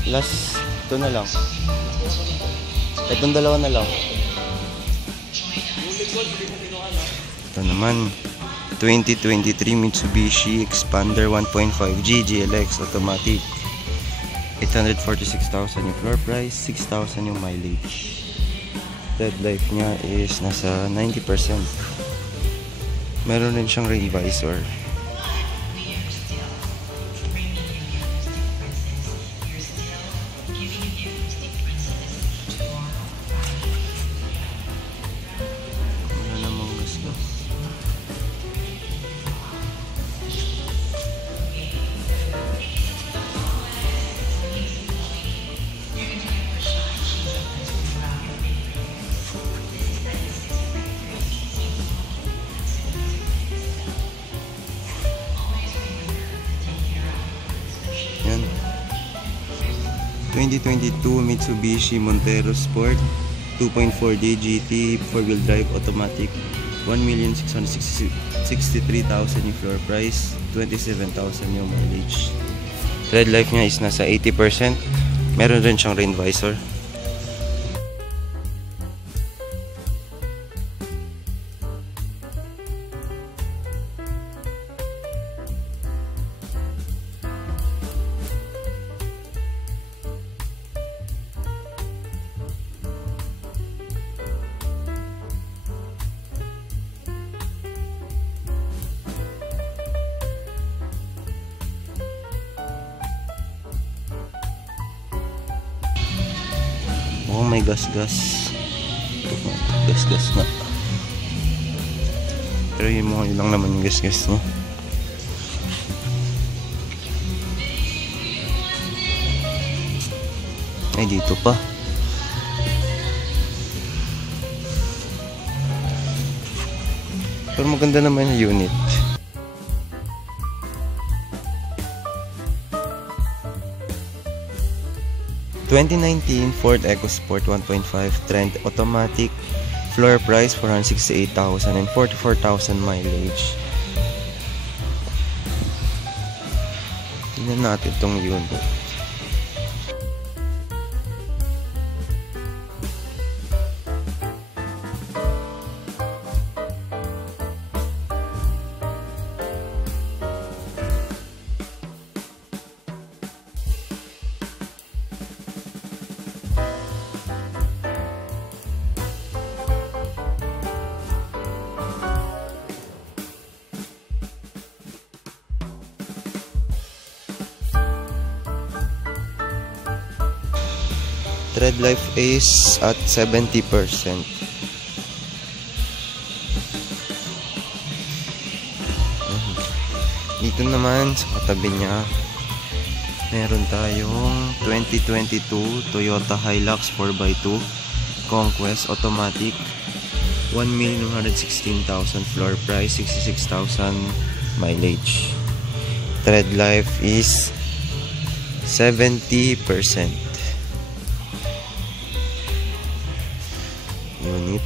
Last, ito na lang. Itong dalawa na lang. Ito naman, 2023 Mitsubishi Expander 1.5G GLX automatic, 846,000 yung floor price, 6,000 yung mileage. Tread life niya is nasa 90%. Meron rin siyang rain visor. Yan. 2022 Mitsubishi Montero Sport 2.4D GT 4-wheel drive automatic, 1,663,000 yung floor price, 27,000 yung mileage. Tread life niya is nasa 80%. Meron rin siyang rain visor. Oh, may gas-gas. Gas-gas na. Pero yun mo lang naman yung gas-gas no. Ay, dito pa. Pero maganda naman yung unit. (2019) Ford EcoSport 1.5 Trend Automatic. Floor price 468,000 and 44,000 mileage. Tingnan natin itong unit. Tread life is at 70%. Dito naman sa katabi niya, meron tayong 2022 Toyota Hilux 4x2 Conquest Automatic. 1,116,000 floor price, 66,000 mileage. Tread life is 70%. Unit.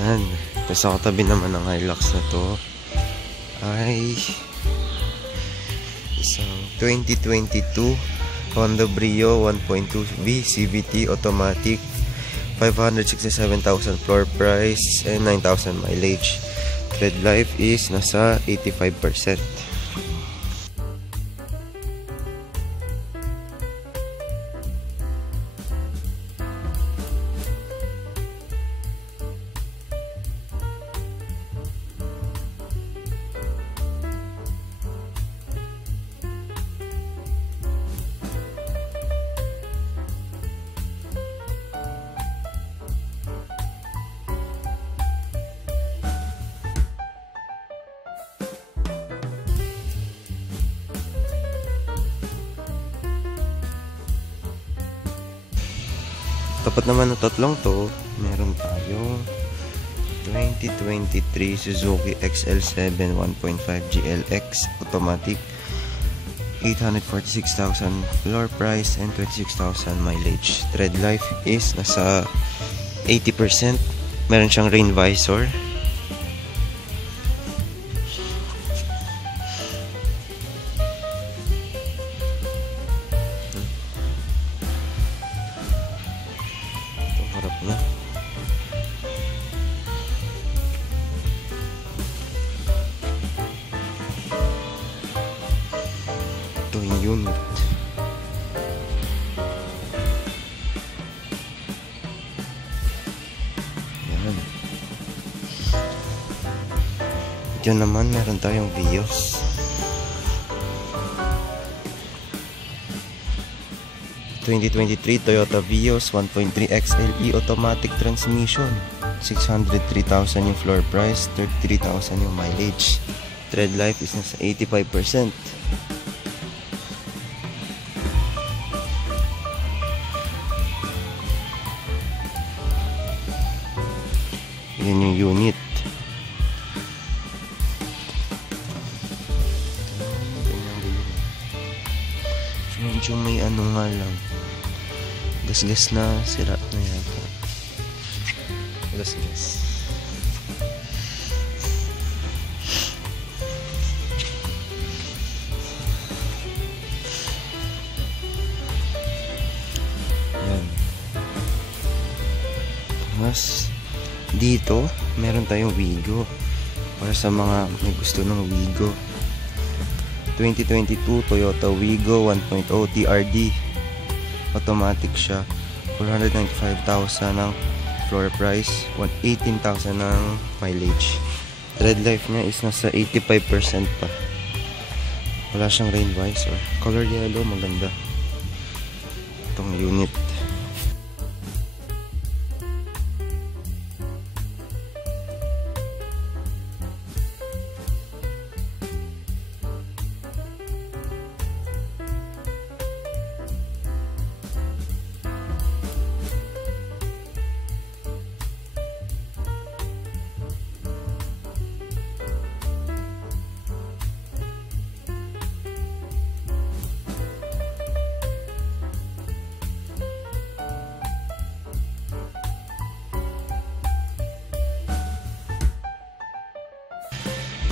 Yan. Tapos sa katabi naman ng Hilux na to ay isang 2022 Honda Brio 1.2V CVT automatic, 567,000 floor price and 9,000 mileage. Tread life is nasa 85%. Tapat naman ng tatlong to, meron tayong 2023 Suzuki XL7 1.5 GLX automatic, 846,000 floor price and 26,000 mileage. Tread life is nasa 80%. Meron siyang rain visor. Harap na. Ito yung unit. Yan. Diyan naman meron tayong Vios. 2023 Toyota Vios 1.3 XLE automatic transmission, 603,000 yung floor price, 33,000 yung mileage. Tread life is nasa 85%. Yan yung unit. Medyo may ano nga lang, gas-gas na, sira na yata. Gas-gas. Yan. Tapos dito meron tayong Wigo para sa mga may gusto ng Wigo. 2022 Toyota Wigo 1.0 TRD. Automatic siya. 495,000 ang floor price, 18,000 ang mileage. Tread life niya is nasa 85% pa. Wala siyang rain visor. Color yellow, maganda itong unit.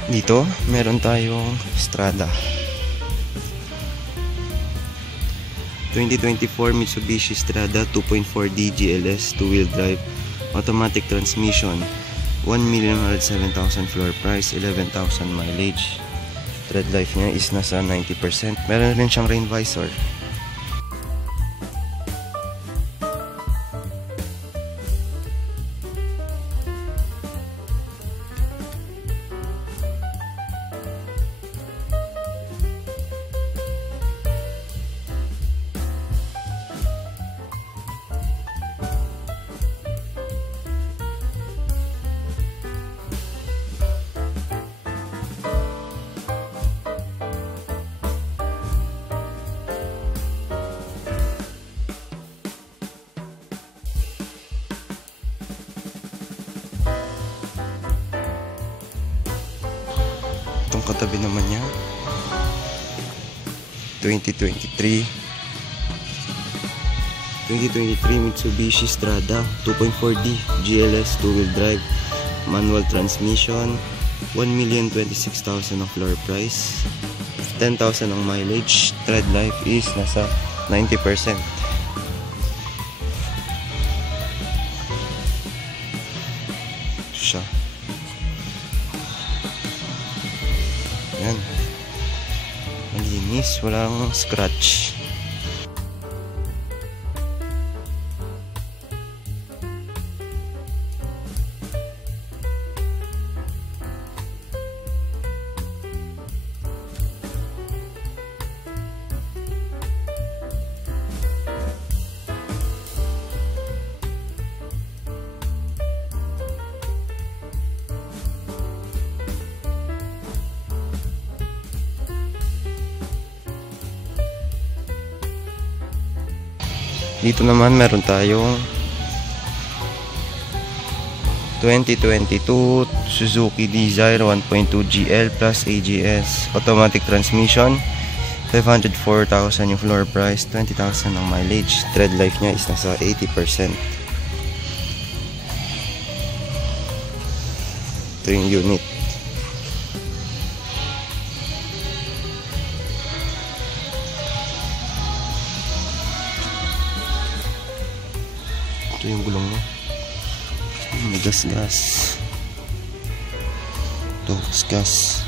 Dito, meron tayong Strada 2024 Mitsubishi Strada 2.4D GLS 2-wheel drive, automatic transmission, 1,107,000 floor price, 11,000 mileage. Tread life niya is nasa 90%. Meron rin siyang rain visor. Itong katabi naman niya 2023 Mitsubishi Strada 2.4D GLS 2-wheel drive, manual transmission, 1,026,000 ang floor price, 10,000 ang mileage. Tread life is nasa 90%. Siya. Yan. Malinis, walang scratch. Dito naman meron tayong 2022 Suzuki Dzire 1.2 GL plus AGS, automatic transmission, 504,000 yung floor price, 20,000 ang mileage. Tread life niya is nasa 80%. Ito yung unit. Ito yung gulong niya. May gas-gas. Ito, gas-gas.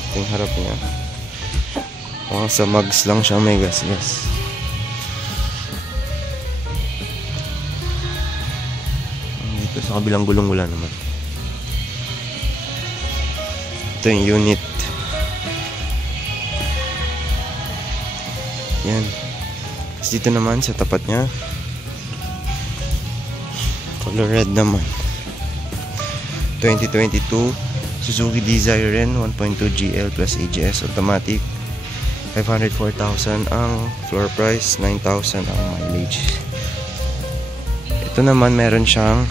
Ito yung harap niya. Sa mags lang siya, may gas-gas. Dito sa kabilang gulong wala naman. Ito yung unit. Yan. Tapos dito naman sa tapat niya, color red naman. 2022 Suzuki Dzire rin 1.2 GL plus AGS, automatic, 504,000 ang floor price, 9,000 ang mileage. Ito naman meron siyang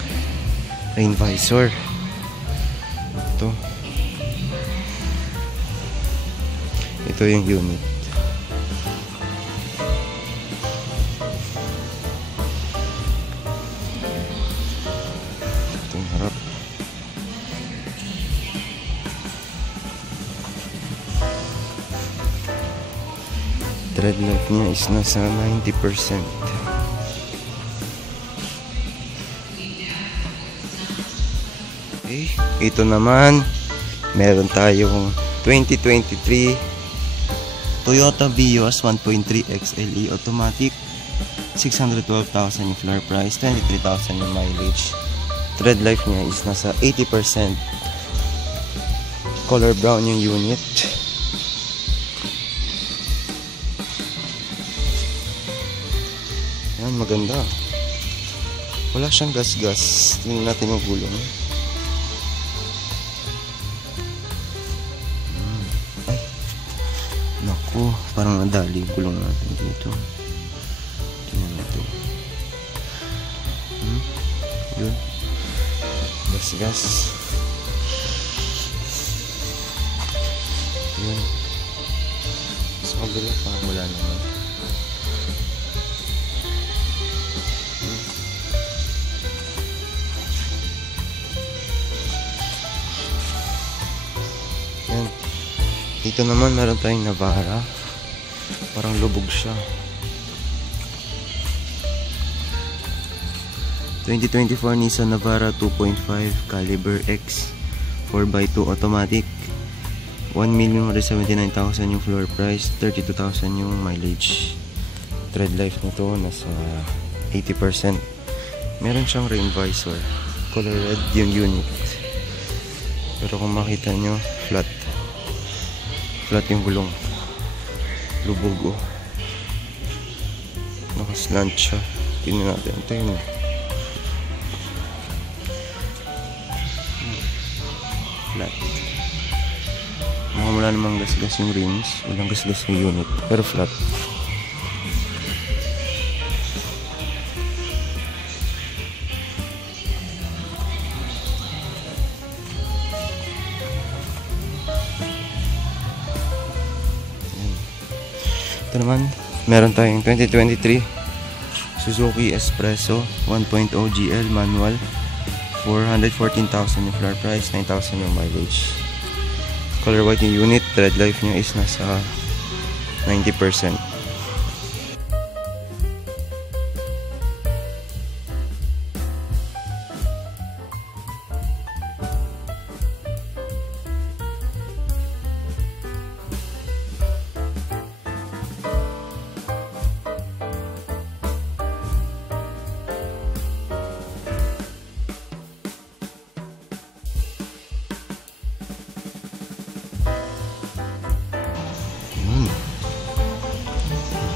rain visor. Ito yung unit. Ito yung harap. Tread life niya is nasa 90%. Okay, ito naman, meron tayong 2023 Toyota Vios 1.3 XLE automatic. 612,000 yung floor price, 23,000 yung mileage. Tread life niya is nasa 80%. Color brown yung unit. Yan, maganda. Wala siyang gas-gas. Tingnan natin yung gulong. Ay, naku, parang nadali yung gulong natin dito. Tingnan natin. Yun. Gas-gas. Yun. Sa kabila, parang wala naman. Yan. Dito naman meron tayong Navara. Parang lubog siya. 2024 Nissan Navara 2.5 caliber X 4x2 automatic. 1,179,000 yung floor price, 32,000 yung mileage. Tread life nito nasa 80%. Meron siyang rain visor. Color red yung unit. Pero kung makita nyo, flat. Flat yung gulong. Lubog oh. Nakaslant siya. Tingnan natin. Ito yun. Flat. Mukhang wala namang gas-gas yung rims. Walang gas-gas yung unit. Pero flat. Ito naman, meron tayong 2023 Suzuki Espresso 1.0 GL manual. 414,000 yung floor price, 9,000 yung mileage. Color white yung unit, tread life nyo is nasa 90%.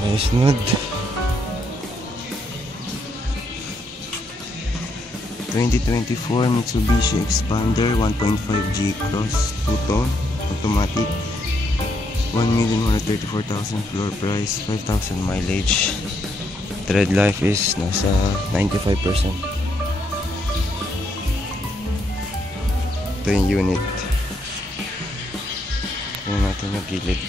Nice nod. 2024 Mitsubishi Expander 1.5 G-Cross 2-tone automatic. 1,134,000 floor price, 5,000 mileage. Tread life is nasa 95%. Ito yung unit. Tingnan natin yung gilid.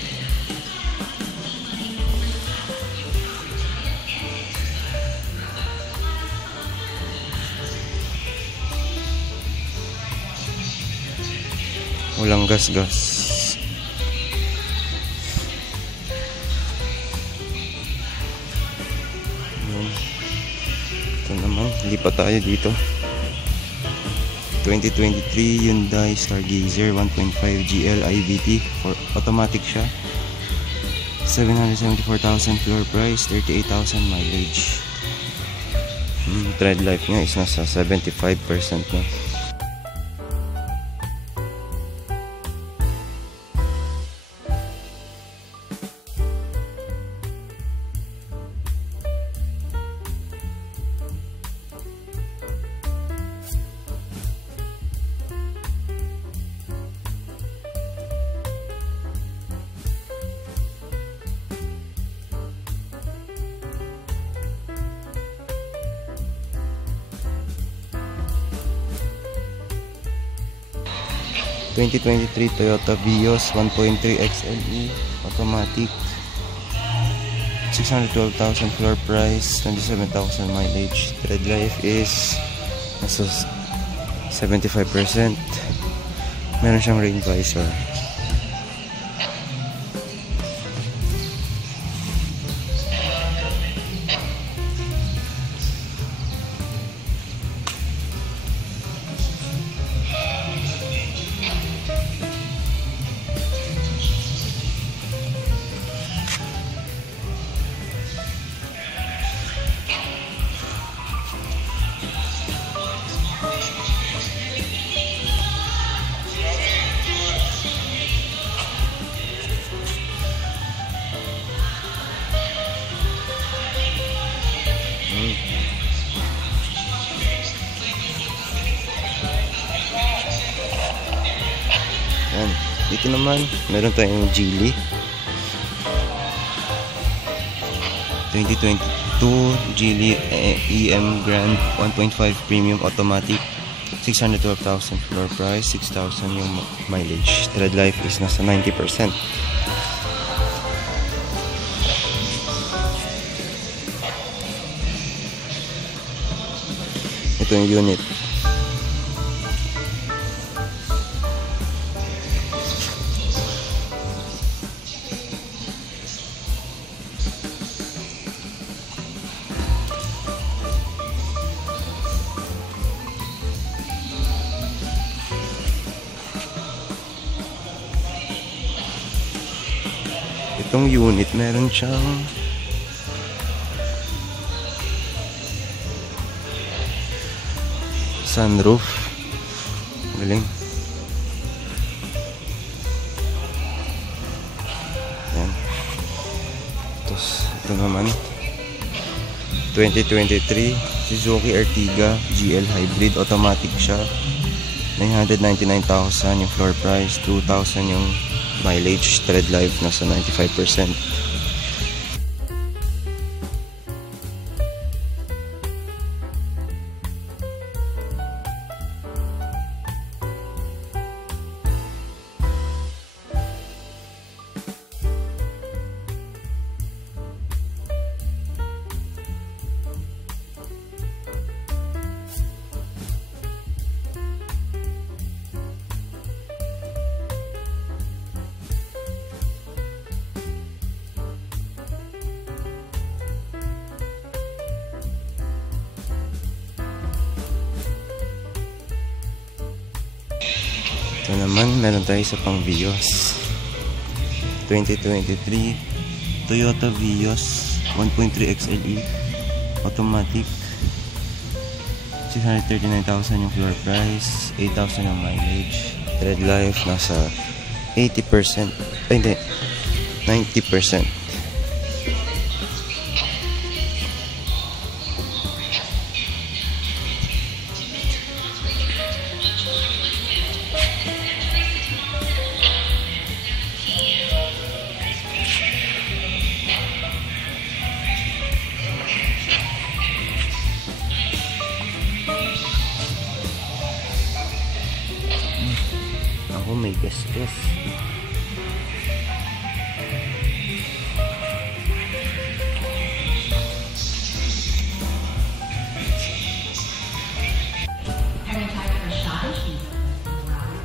Walang gas-gas. Ito naman, lipat tayo dito. 2023 Hyundai Stargazer 1.5 GL IVT automatic siya. 774,000 floor price, 38,000 mileage. Tread life niya is nasa 75% na. ...2023 Toyota Vios 1.3 XLE automatic. 612,000 floor price, 27,000 mileage. Tread life is nasa 75%. Meron siyang rain visor. Yan. Dito naman, meron tayong Geely 2022 Geely EM Grand 1.5 Premium Automatic, 612,000 floor price, 6,000 yung mileage. Tread life is nasa 90%. Ito yung unit. Itong unit, meron siyang sunroof. Galing. Yan. Tapos, ito naman 2023 Suzuki Ertiga GL Hybrid. Automatic siya. 999,000 yung floor price, 2,000 yung mileage. Tread life nasa 95%. Ito naman, meron tayo sa pang Vios 2023 Toyota Vios 1.3 XLE automatic, 639,000 yung floor price, 8,000 yung mileage. Tread life nasa 80%, ay hindi, 90%. Ako may gas-gas.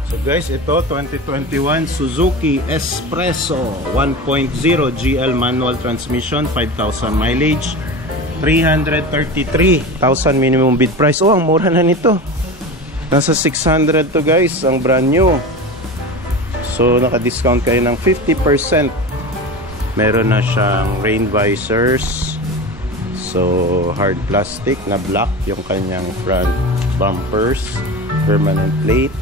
So guys, ito 2021 Suzuki Espresso 1.0 GL manual transmission, 5,000 mileage, 333,000 minimum bid price. Oh, ang mura na nito. Nasa 600 to guys, ang brand new. So naka-discount kayo ng 50%. Meron na siyang rain visors. So hard plastic na black yung kanyang front bumpers, permanent plate.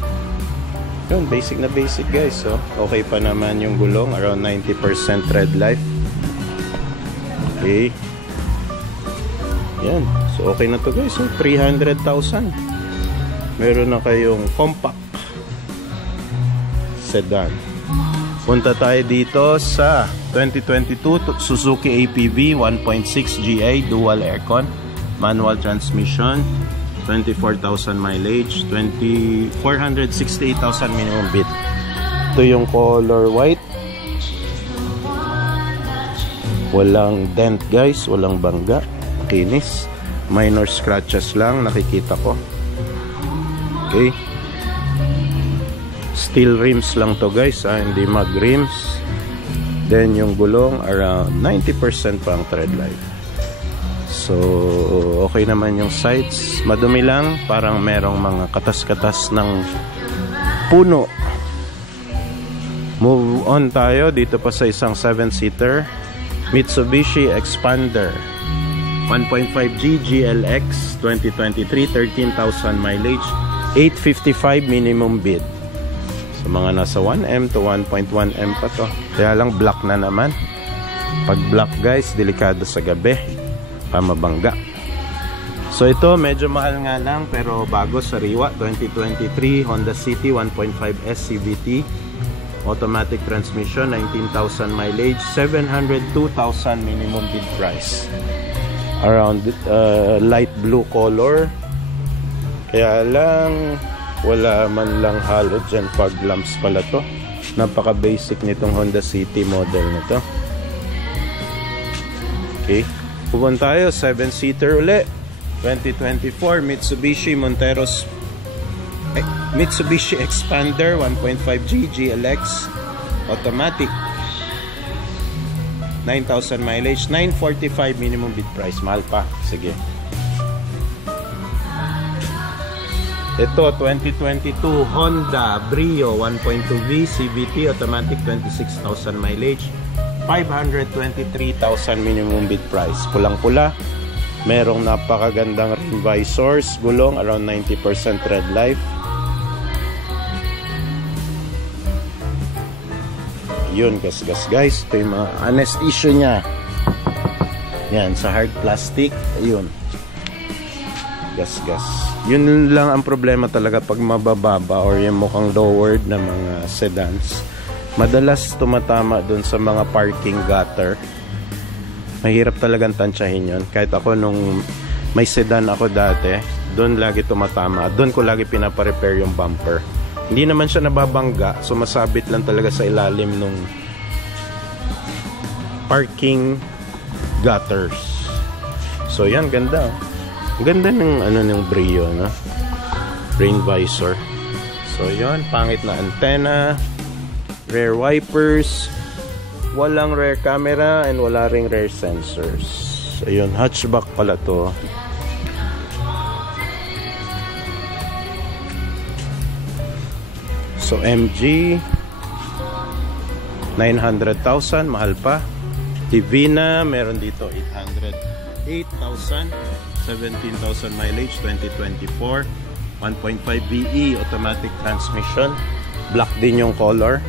Yun, basic na basic guys. So okay pa naman yung gulong, around 90% tread life. Okay. Yan. So okay na to guys. So 300,000. Meron na kayong compact sedan. Punta tayo dito sa 2022 Suzuki APV 1.6 GA dual aircon, manual transmission, 24,000 mileage, 468,000 minimum bid. Ito yung color white. Walang dent guys, walang bangga, kinis, minor scratches lang nakikita ko. Okay. Steel rims lang to guys, hindi mag rims. Then yung gulong around 90% pang tread life. So okay naman yung sides. Madumi lang, parang merong mga katas-katas ng puno. Move on tayo dito pa sa isang 7-seater Mitsubishi Expander 1.5G GLX 2023, 13,000 mileage, 855 minimum bid. So mga nasa 1M to 1.1M pa to. Kaya lang black na naman. Pag black guys, delikado sa gabi, mabangga. So ito medyo mahal nga lang pero bago, sariwa. 2023 Honda City 1.5S CVT, automatic transmission, 19,000 mileage, 702,000 minimum bid price. Around light blue color. Kaya lang wala man lang halogen fog lamps pala to. Napaka basic nitong Honda City model na to. Okay, pupunta tayo 7-seater uli. 2024 Mitsubishi Mitsubishi Expander 1.5G GLX automatic, 9,000 mileage, 945 minimum bid price. Mahal pa. Sige. Ito 2022 Honda Brio 1.2V CVT automatic, 26,000 mileage, 523,000 minimum bid price. Pulang-pula. Merong napakagandang ring visors, gulong around 90% red life. Yun, gas-gas guys. Ito yung mga anesthesia nya. Yan, sa hard plastic. Ayun. Gas-gas. Yun lang ang problema talaga pag mabababa or yung mukhang lowered na mga sedans. Madalas tumatama dun sa mga parking gutter. Mahirap talagang tansyahin yun. Kahit ako nung may sedan ako dati, doon lagi tumatama. Doon ko lagi pinaparepair yung bumper. Hindi naman siya nababangga, sumasabit lang talaga sa ilalim nung parking gutters. So yan, ganda. Ganda ng ng Brio, no? Rain visor. So yan, pangit na antena, rear wipers, walang rear camera and wala ring rear sensors. So yun, hatchback pala to. So MG 900,000, mahal pa. Divina meron dito 808,000, 17,000 mileage, 2024, 1.5 VE automatic transmission, black din yung color.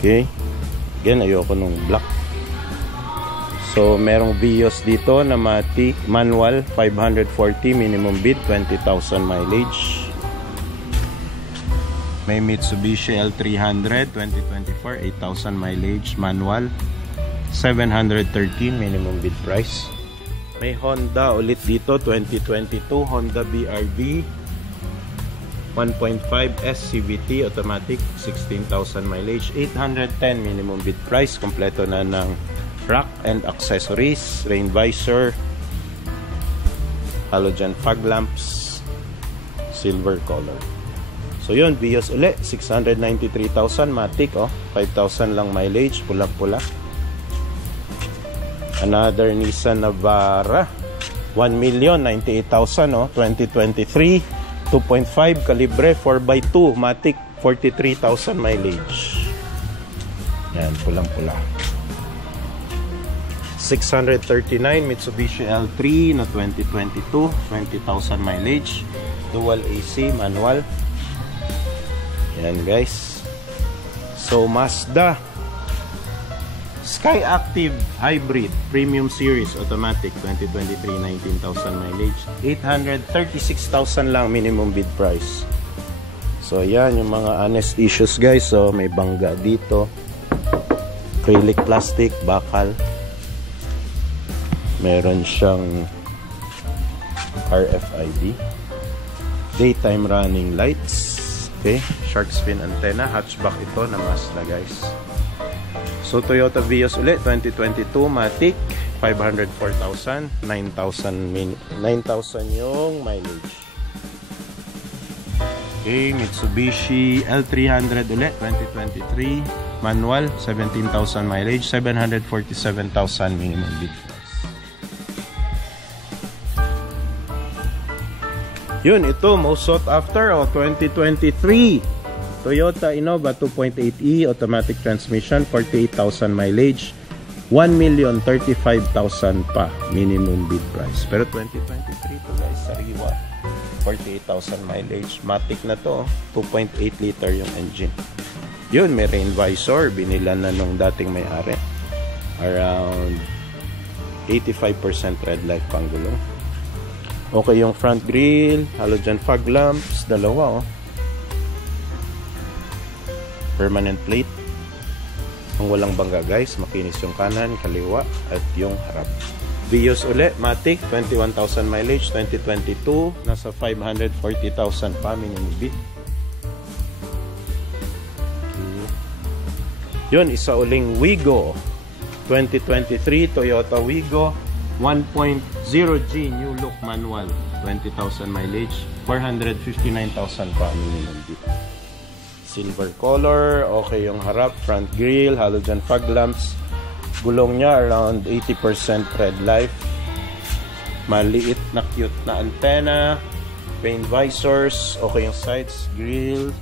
Okay, again ayoko nung black. So merong Vios dito na matic manual, 540 minimum bid, 20,000 mileage. May Mitsubishi L300 2024, 8,000 mileage, manual, 713 minimum bid price. May Honda ulit dito 2022 Honda BRV 1.5 SCVT automatic, 16,000 mileage, 810 minimum bid price. Kompleto na ng rack and accessories, rain visor, halogen fog lamps, silver color. So yun, Vios uli, 693,000 matic, 5,000 lang mileage, pula-pula. Another Nissan Navara 1,098,000, 2023, 2.5 kalibre, 4x2 matic, 43,000 mileage. Yan, pulang-pula. 639 Mitsubishi L3 na 2022, 20,000 mileage, dual AC manual. Yan guys. So Mazda Sky Active Hybrid Premium Series automatic, 2023, 19,000 mileage, 836,000 lang minimum bid price. So yan yung mga honest issues guys. So may bangga dito, acrylic plastic, bakal, meron siyang RFID, daytime running lights. Okay, shark fin antenna, hatchback ito na Mazda guys. So Toyota Vios ulit 2022 matic, 504,000, 9,000 yung mileage. Okay, Mitsubishi L300 ulit 2023 manual, 17,000 mileage, 747,000 minimum bid price. Yun, ito most sought after 2023 Toyota Innova 2.8e automatic transmission, 48,000 mileage, 1,035,000 pa minimum bid price. Pero 2023 to guys, sariwa, 48,000 mileage, matic na to, 2.8 liter yung engine. Yun, may rain visor, binila na nung dating may-ari, around 85% red light panggulong. Okay yung front grille, halogen fog lamps, dalawa permanent plate. Ang walang bangga guys, makinis yung kanan, kaliwa at yung harap. Vios uli, Matic, 21,000 mileage, 2022, nasa 540,000 pa minimum bid. Yun, isa uling Wigo, 2023 Toyota Wigo 1.0G new look manual, 20,000 mileage, 459,000 pa minimum bid. Silver color, okay yung harap, front grille, halogen fog lamps. Gulong niya around 80% red life. Maliit na cute na antenna, paint visors, okay yung sides, grille.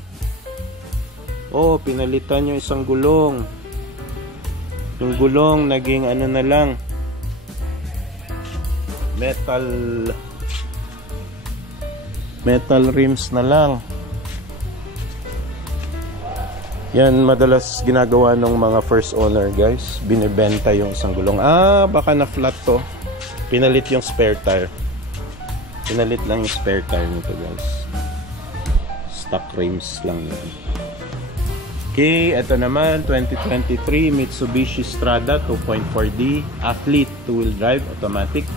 Oh, pinalitan yung isang gulong. Yung gulong naging ano na lang, metal rims na lang. Yan madalas ginagawa ng mga first owner guys, binibenta yung isang gulong. Baka na flat to, pinalit yung spare tire, pinalit lang yung spare tire nito guys, stock rims lang yan. Okay, ito naman 2023 Mitsubishi Strada 2.4D Athlete 2-wheel drive automatic,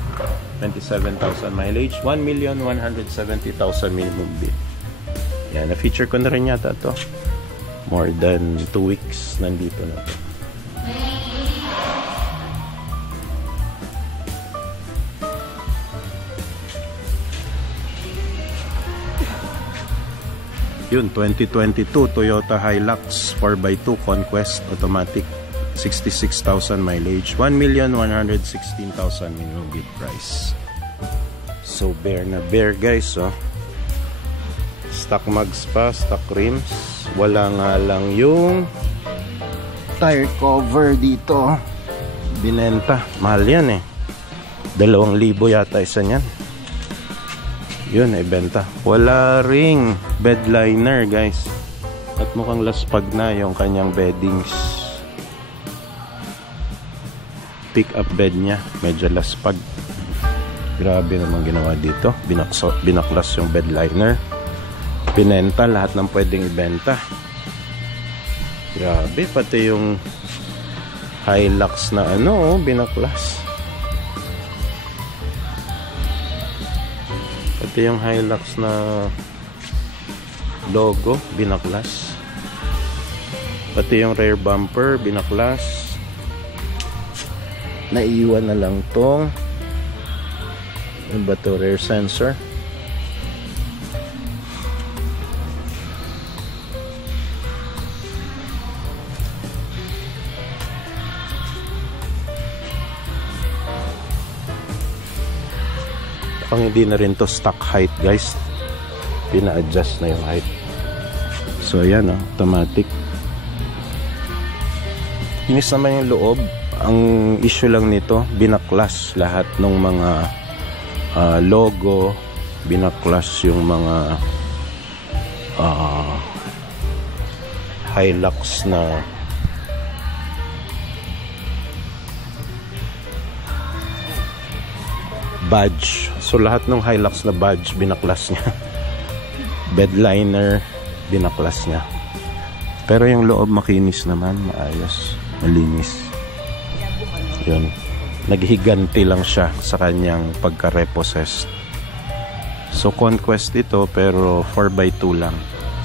27,000 mileage, 1,170,000 minimum bid. Yan, na-feature ko na rin yata to. More than 2 weeks nandito na to. Yun, 2022 Toyota Hilux 4x2 Conquest automatic, 66,000 mileage, 1,116,000 minimum bid price. So bare na bare guys, oh. Stock mags pa, stock rims. Wala nga lang yung tire cover dito. Binenta. Mahal yan eh. 2,000 yata isa niyan. Yun, ibenta. Wala ring bed liner guys. At mukhang laspag na yung kanyang beddings. Pick up bed niya. Medyo laspag. Grabe naman ginawa dito. Binaklas yung bed liner. Binenta lahat ng pwedeng ibenta. Grabe, pati yung Hilux na ano, binaklas. Pati yung Hilux na logo, binaklas. Pati yung rear bumper, binaklas. Naiiwan na lang tong ano ba to, rear sensor. Pang hindi na rin to stock height guys, pina-adjust na yung height. So ayan, automatic. Inis naman yung loob. Ang issue lang nito, binaklas lahat ng mga logo, binaklas yung mga Hilux na badge. So lahat ng Hilux na badge binaklas niya. Bed liner binaklas niya. Pero yung loob makinis naman, maayos, malinis. Yun. Naghiganti lang siya sa kanyang pagka-repossessed. So Conquest ito pero 4x2 lang.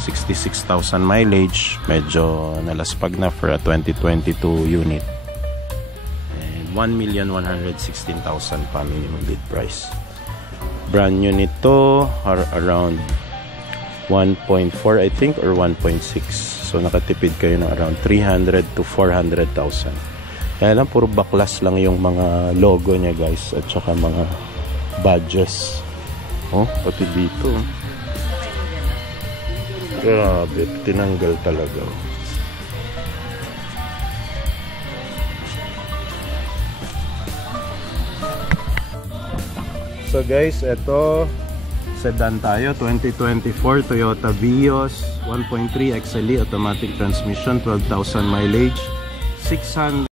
66,000 mileage, medyo nalaspag na for a 2022 unit. 1,116,000 pa minimum bid price. Brand new nito are around 1.4 I think or 1.6. So nakatipid kayo ng around 300 to 400,000. Kaya lang puro baklas lang yung mga logo niya guys at saka mga badges. Oh, pati dito. Grabe, tinanggal talaga. So guys, ito sedan tayo, 2024 Toyota Vios 1.3 XLE automatic transmission, 12,000 mileage, 600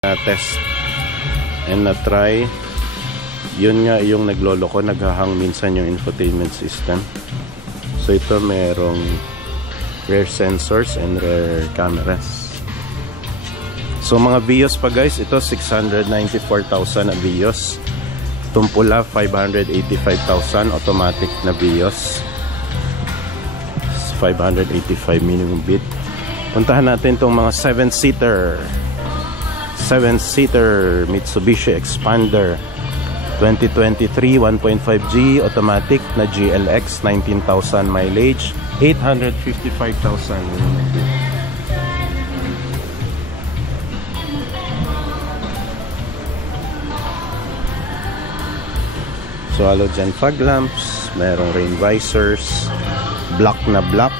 na-test and na-try. Yun nga yung nagloloko, naghahang minsan yung infotainment system. So ito merong rear sensors and rear cameras. So mga Vios pa guys, ito 694,000 na Vios. Itong pula 585,000 automatic na Vios. 585 minimum bid. Puntahan natin itong mga 7-seater Mitsubishi Expander 2023 1.5G automatic na GLX, 19,000 mileage, 855,000 minimum bid. So halogen fog lamps, merong rain visors, black na black,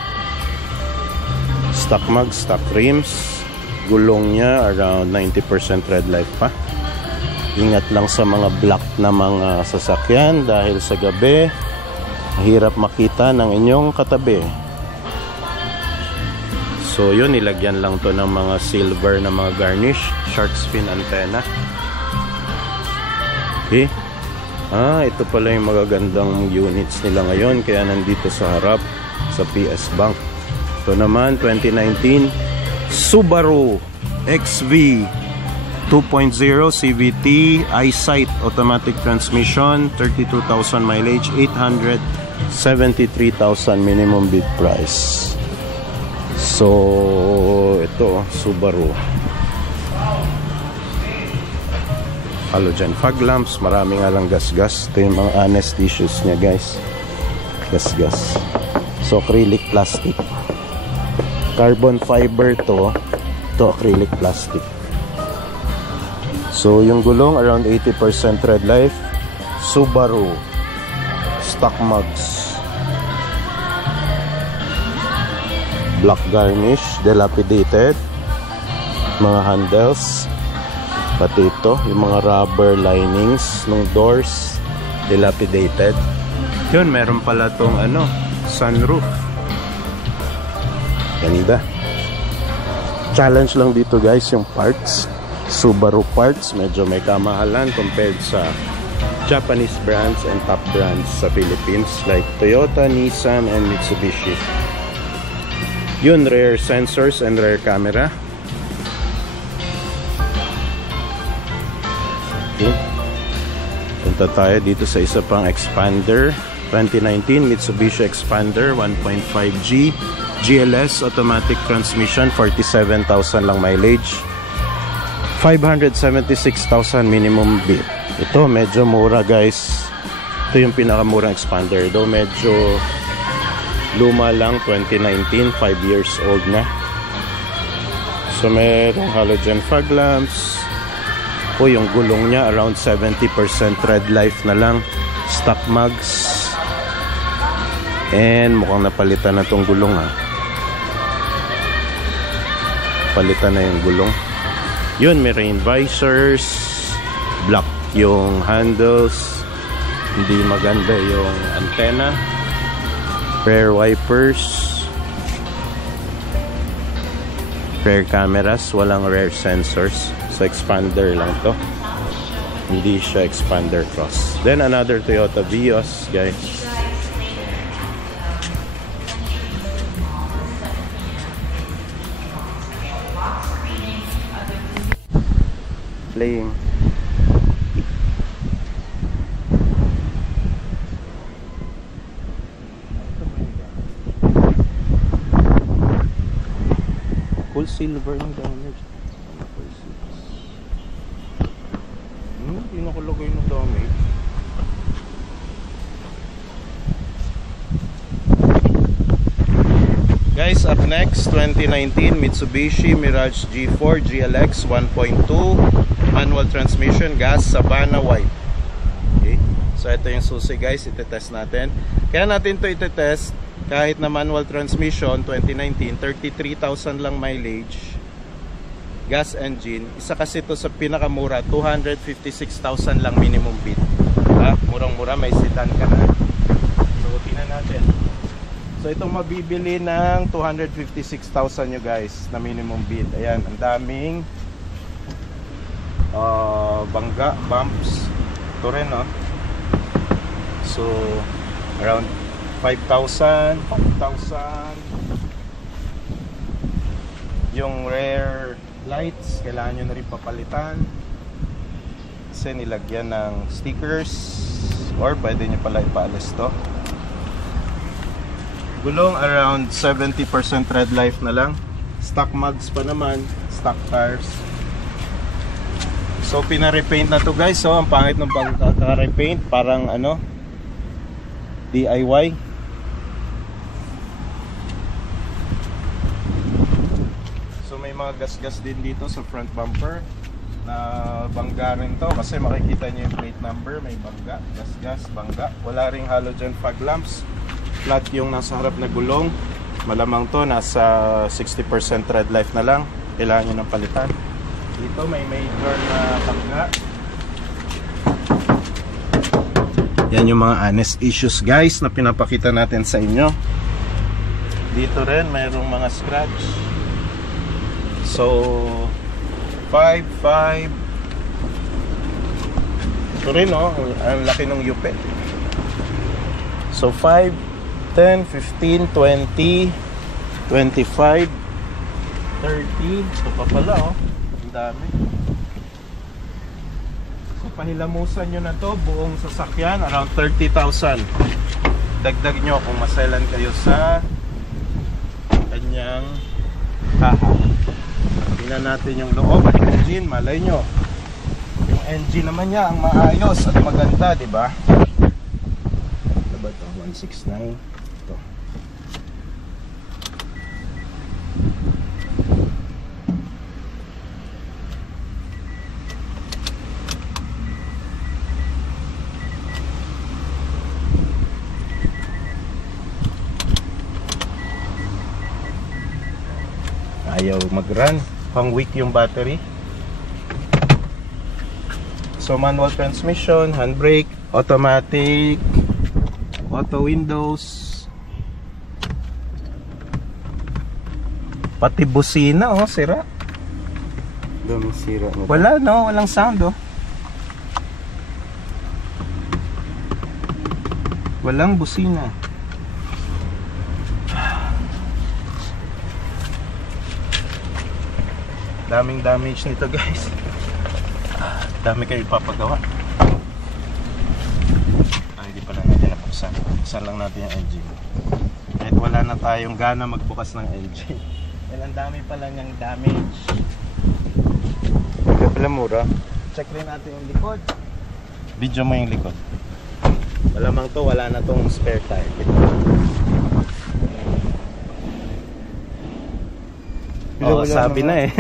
stock mugs, stock rims, gulong niya around 90% red light pa. Ingat lang sa mga black na mga sasakyan dahil sa gabi mahirap makita ng inyong katabi. So yun, nilagyan lang to ng mga silver na mga garnish, shark fin antenna. Okay. Ito pala yung magagandang units nila ngayon, kaya nandito sa harap sa PS Bank. Ito naman 2019 Subaru XV 2.0 CVT EyeSight automatic transmission, 32,000 mileage, 873,000 minimum bid price. So ito Subaru, halogen fog lamps, marami nga lang gas-gas. Ito yung mga anesthesias niya guys, gas-gas. So acrylic plastic, carbon fiber to acrylic plastic. So yung gulong around 80% red light. Subaru stock mugs, black garnish, dilapidated mga handles. Pati ito, yung mga rubber linings ng doors, dilapidated. Yun, meron pala tong sunroof. Ganda. Challenge lang dito guys yung parts. Subaru parts, medyo may kamahalan compared sa Japanese brands and top brands sa Philippines like Toyota, Nissan, and Mitsubishi. Yun, rear sensors and rear camera. Punta tayo dito sa isa pang Expander 2019 Mitsubishi Expander 1.5G GLS automatic transmission, 47,000 lang mileage, 576,000 minimum bid. Ito medyo mura guys. Ito yung pinakamurang Expander, though medyo luma lang, 2019, 5 years old na. So merong halogen fog lamps. Yung gulong niya around 70% red light na lang, stock mugs, and mukhang napalitan na tong gulong palitan na yung gulong. Yun, may rain visors, black yung handles, hindi maganda yung antenna, rear wipers, rear cameras, walang rear sensors. Expander lang to, hindi siya Expander Cross. Then another Toyota Vios guys. Playing. Full silver lang damage. Hindi nakalagay na damage. Guys, up next 2019 Mitsubishi Mirage G4 GLX 1.2 manual transmission, gas, Savannah white. Okay, so ito yung susi guys, itetest natin. Kaya natin to itetest kahit na manual transmission 2019, 33,000 lang mileage, gas engine. Isa kasi ito sa pinakamura, 256,000 lang minimum bid. Murang-mura, may sedan ka na. So tingnan natin. So itong mabibili ng 256,000 nyo guys na minimum bid. Ayan, ang daming bangga, bumps. Ito rin, no? So around 5,000. Yung rear lights kailangan nyo na rin papalitan kasi nilagyan ng stickers, or pwede nyo pala ipaalis to. Gulong around 70% tread life na lang. Stock mugs pa naman, stock tires. So pina-repaint na to guys. So ang pangit ng pagkaka-repaint, parang ano, DIY. So may mga gas-gas din dito sa front bumper na bangga rin to, kasi makikita nyo yung plate number, may bangga, gas-gas, bangga. Wala ring halogen fog lamps. Flat yung nasa harap na gulong. Malamang to nasa 60% tread life na lang. Kailangan nyo ng palitan. Dito may major na bangga. Yan yung mga honest issues guys na pinapakita natin sa inyo. Dito rin mayroong mga scratch. So 5. Ito rin, oh, ang laki ng yupe. So 5, 10, 15, 20, 25, 30. Ito pa pala, oh. Ang dami. So pahilamusan nyo na to, buong sasakyan, around 30,000. Dagdag nyo kung maselan kayo sa kanyang haha. Tingnan natin yung loob at engine, malay nyo. Yung engine naman niya ang maayos at maganda, di ba? Ano ba ito? 169. Ito. Ayaw mag-run. Pang weak yung battery. So manual transmission, handbrake, automatic, auto windows, pati busina, oh, sira. Daming sira na. Wala, no, walang sound, oh. Walang busina. Daming damage nito guys. Dami kayo ipapagawa. Hindi pa lang natin nabuksan. Buksan lang natin yung engine. Kahit wala na tayong gana magbukas ng engine. Well, ang dami pala niyang damage. Kaya pala mura. Check rin natin yung likod. Video mo yung likod. Malamang to, wala na tong spare tire. Oo, sabi na eh.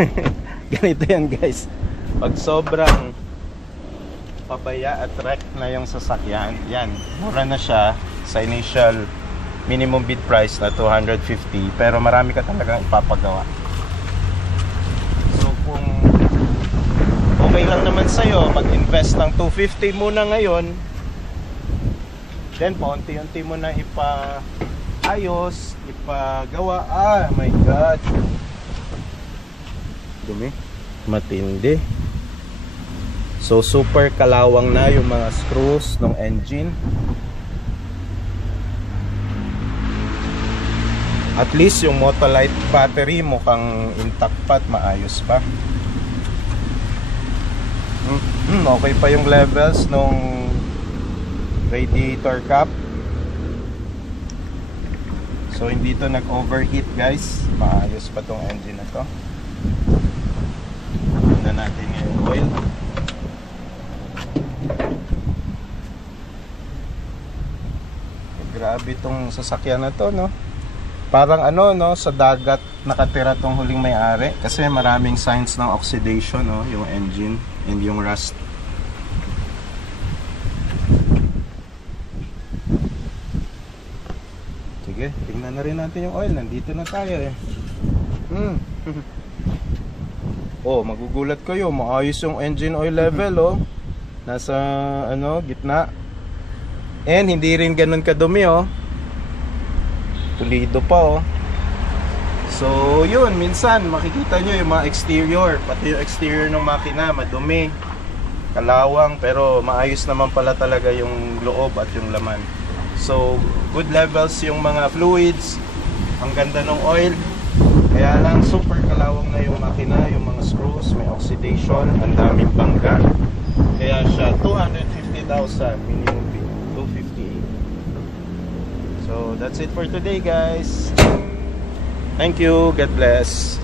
Ganito yan guys. Pag sobrang pabaya at wreck na yung sasakyan, yan, mura na siya sa initial minimum bid price na 250, pero marami ka talagang ipapagawa. So kung okay lang naman sa'yo mag-invest ng 250 muna ngayon, then paunti-unti mo na ipaayos, ipagawa. Ah, my God, dumi, matindi. So super kalawang na yung mga screws ng engine. At least yung Motolite battery mukhang intact pa at maayos pa. Okay pa yung levels nung radiator cap. So hindi to nag-overheat guys. Maayos pa tong engine na to. Tignan natin yung oil. Grabe tong sasakyan na to, no? Parang ano, no, sa dagat nakatira tong huling may-ari kasi maraming signs ng oxidation, no, yung engine and yung rust. Sige, tingnan na rin natin yung oil. Nandito na tayo eh. Oh, magugulat kayo, maayos yung engine oil level, oh. Nasa ano, gitna. And hindi rin ganun kadumi, oh. Pulido pa, oh. So yun, minsan makikita nyo yung mga exterior, pati yung exterior ng makina madumi, kalawang, pero maayos naman pala talaga yung loob at yung laman. So good levels yung mga fluids, ang ganda ng oil. Kaya lang super kalawang na yung makina, yung mga screws, may oxidation, ang daming bangga. Kaya siya 250,000 minimum fee, 258. So that's it for today guys. Thank you, God bless.